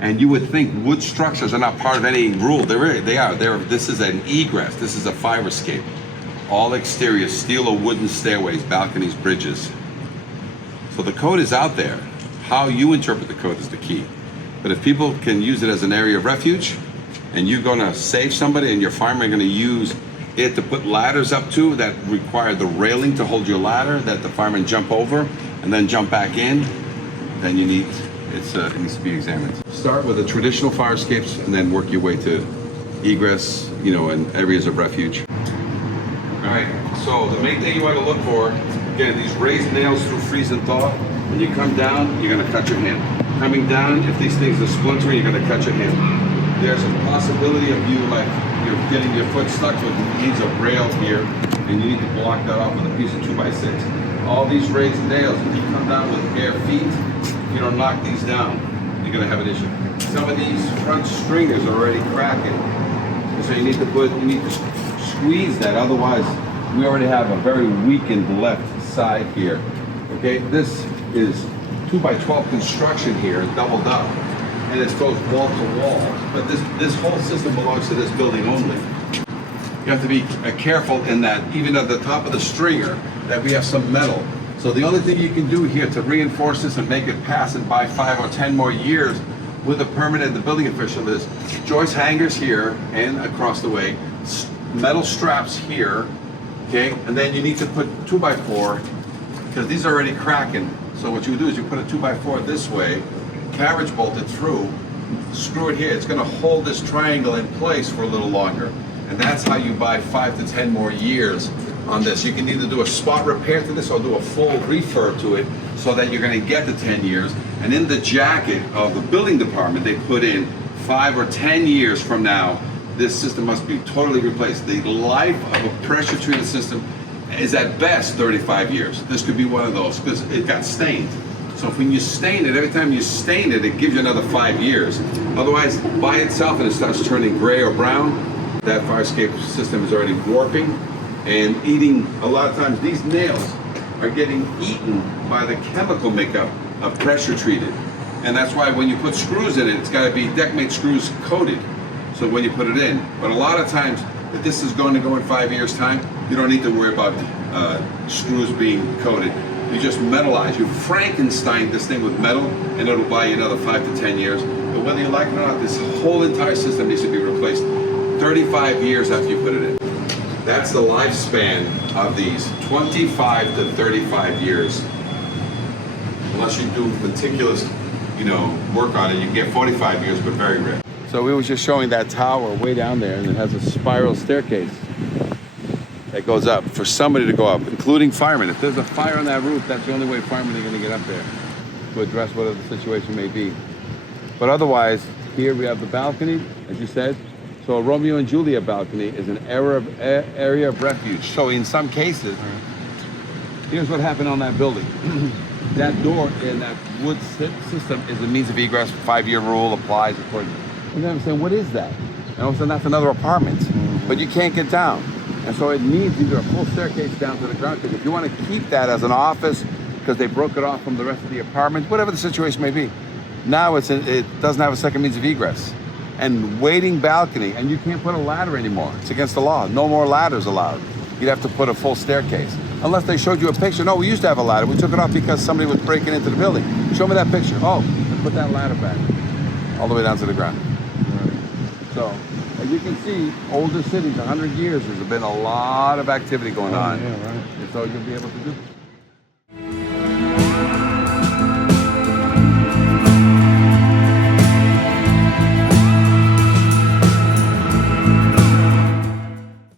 and you would think wood structures are not part of any rule. They are. This is an egress. This is a fire escape. All exterior steel or wooden stairways, balconies, bridges. So the code is out there. How you interpret the code is the key. But if people can use it as an area of refuge, and you're going to save somebody, and your firemen are going to use you have to put ladders up to that require the railing to hold your ladder that the firemen jump over and then jump back in, then you need, it needs to be examined. Start with the traditional fire escapes and then work your way to egress, and areas of refuge. All right, so the main thing you want to look for, again, these raised nails through freeze and thaw. When you come down, you're gonna cut your hand. Coming down, if these things are splintering, you're gonna cut your hand. There's a possibility of you you're getting your foot stuck with needs a rail here, and you need to block that off with a piece of 2x6. All these raised nails, if you come down with bare feet, you don't knock these down, you're gonna have an issue. Some of these front stringers are already cracking. So you need to squeeze that, otherwise we already have a very weakened left side here. Okay, this is 2x12 construction here, doubled up, and it goes wall to wall. But this whole system belongs to this building only. You have to be careful in that, even at the top of the stringer, that we have some metal. So the only thing you can do here to reinforce this and make it pass and by 5 or 10 more years with a permit and the building official is joist hangers here and across the way, metal straps here, okay? And then you need to put 2x4, because these are already cracking. So what you do is you put a 2x4 this way, carriage bolt it through, screw it here. It's gonna hold this triangle in place for a little longer. And that's how you buy 5 to 10 more years on this. You can either do a spot repair to this or do a full refurb to it so that you're gonna get the 10 years. And in the jacket of the building department, they put in 5 or 10 years from now, this system must be totally replaced. The life of a pressure treated system is at best 35 years. This could be one of those because it got stained. So when you stain it, every time you stain it, it gives you another 5 years. Otherwise, by itself, and it starts turning gray or brown, that fire escape system is already warping and eating. A lot of times these nails are getting eaten by the chemical makeup of pressure treated. And that's why when you put screws in it, it's gotta be deckmate screws coated. So when you put it in, but a lot of times, if this is going to go in 5 years time, you don't need to worry about screws being coated. You just metalize, you Frankenstein this thing with metal and it'll buy you another 5 to 10 years. But whether you like it or not, this whole entire system needs to be replaced 35 years after you put it in. That's the lifespan of these, 25 to 35 years. Unless you do meticulous, work on it, you can get 45 years, but very rare. So we were just showing that tower way down there, and it has a spiral staircase that goes up for somebody to go up, including firemen. If there's a fire on that roof, that's the only way firemen are going to get up there to address whatever the situation may be. But otherwise, here we have the balcony, as you said. So a Romeo and Juliet balcony is an area of refuge. So in some cases, here's what happened on that building. That door in that wood system is a means of egress. 5-year rule applies according. And then I'm saying, what is that? And all of a sudden, that's another apartment. But you can't get down. And so it needs either a full staircase down to the ground. Because if you want to keep that as an office, because they broke it off from the rest of the apartment, whatever the situation may be, now it doesn't have a second means of egress. And waiting balcony, and you can't put a ladder anymore. It's against the law. No more ladders allowed. You'd have to put a full staircase. Unless they showed you a picture. No, we used to have a ladder. We took it off because somebody was breaking into the building. Show me that picture. Oh, put that ladder back. All the way down to the ground. So, as you can see, older cities, 100 years, there's been a lot of activity going on. Yeah, right. And so you'll be able to do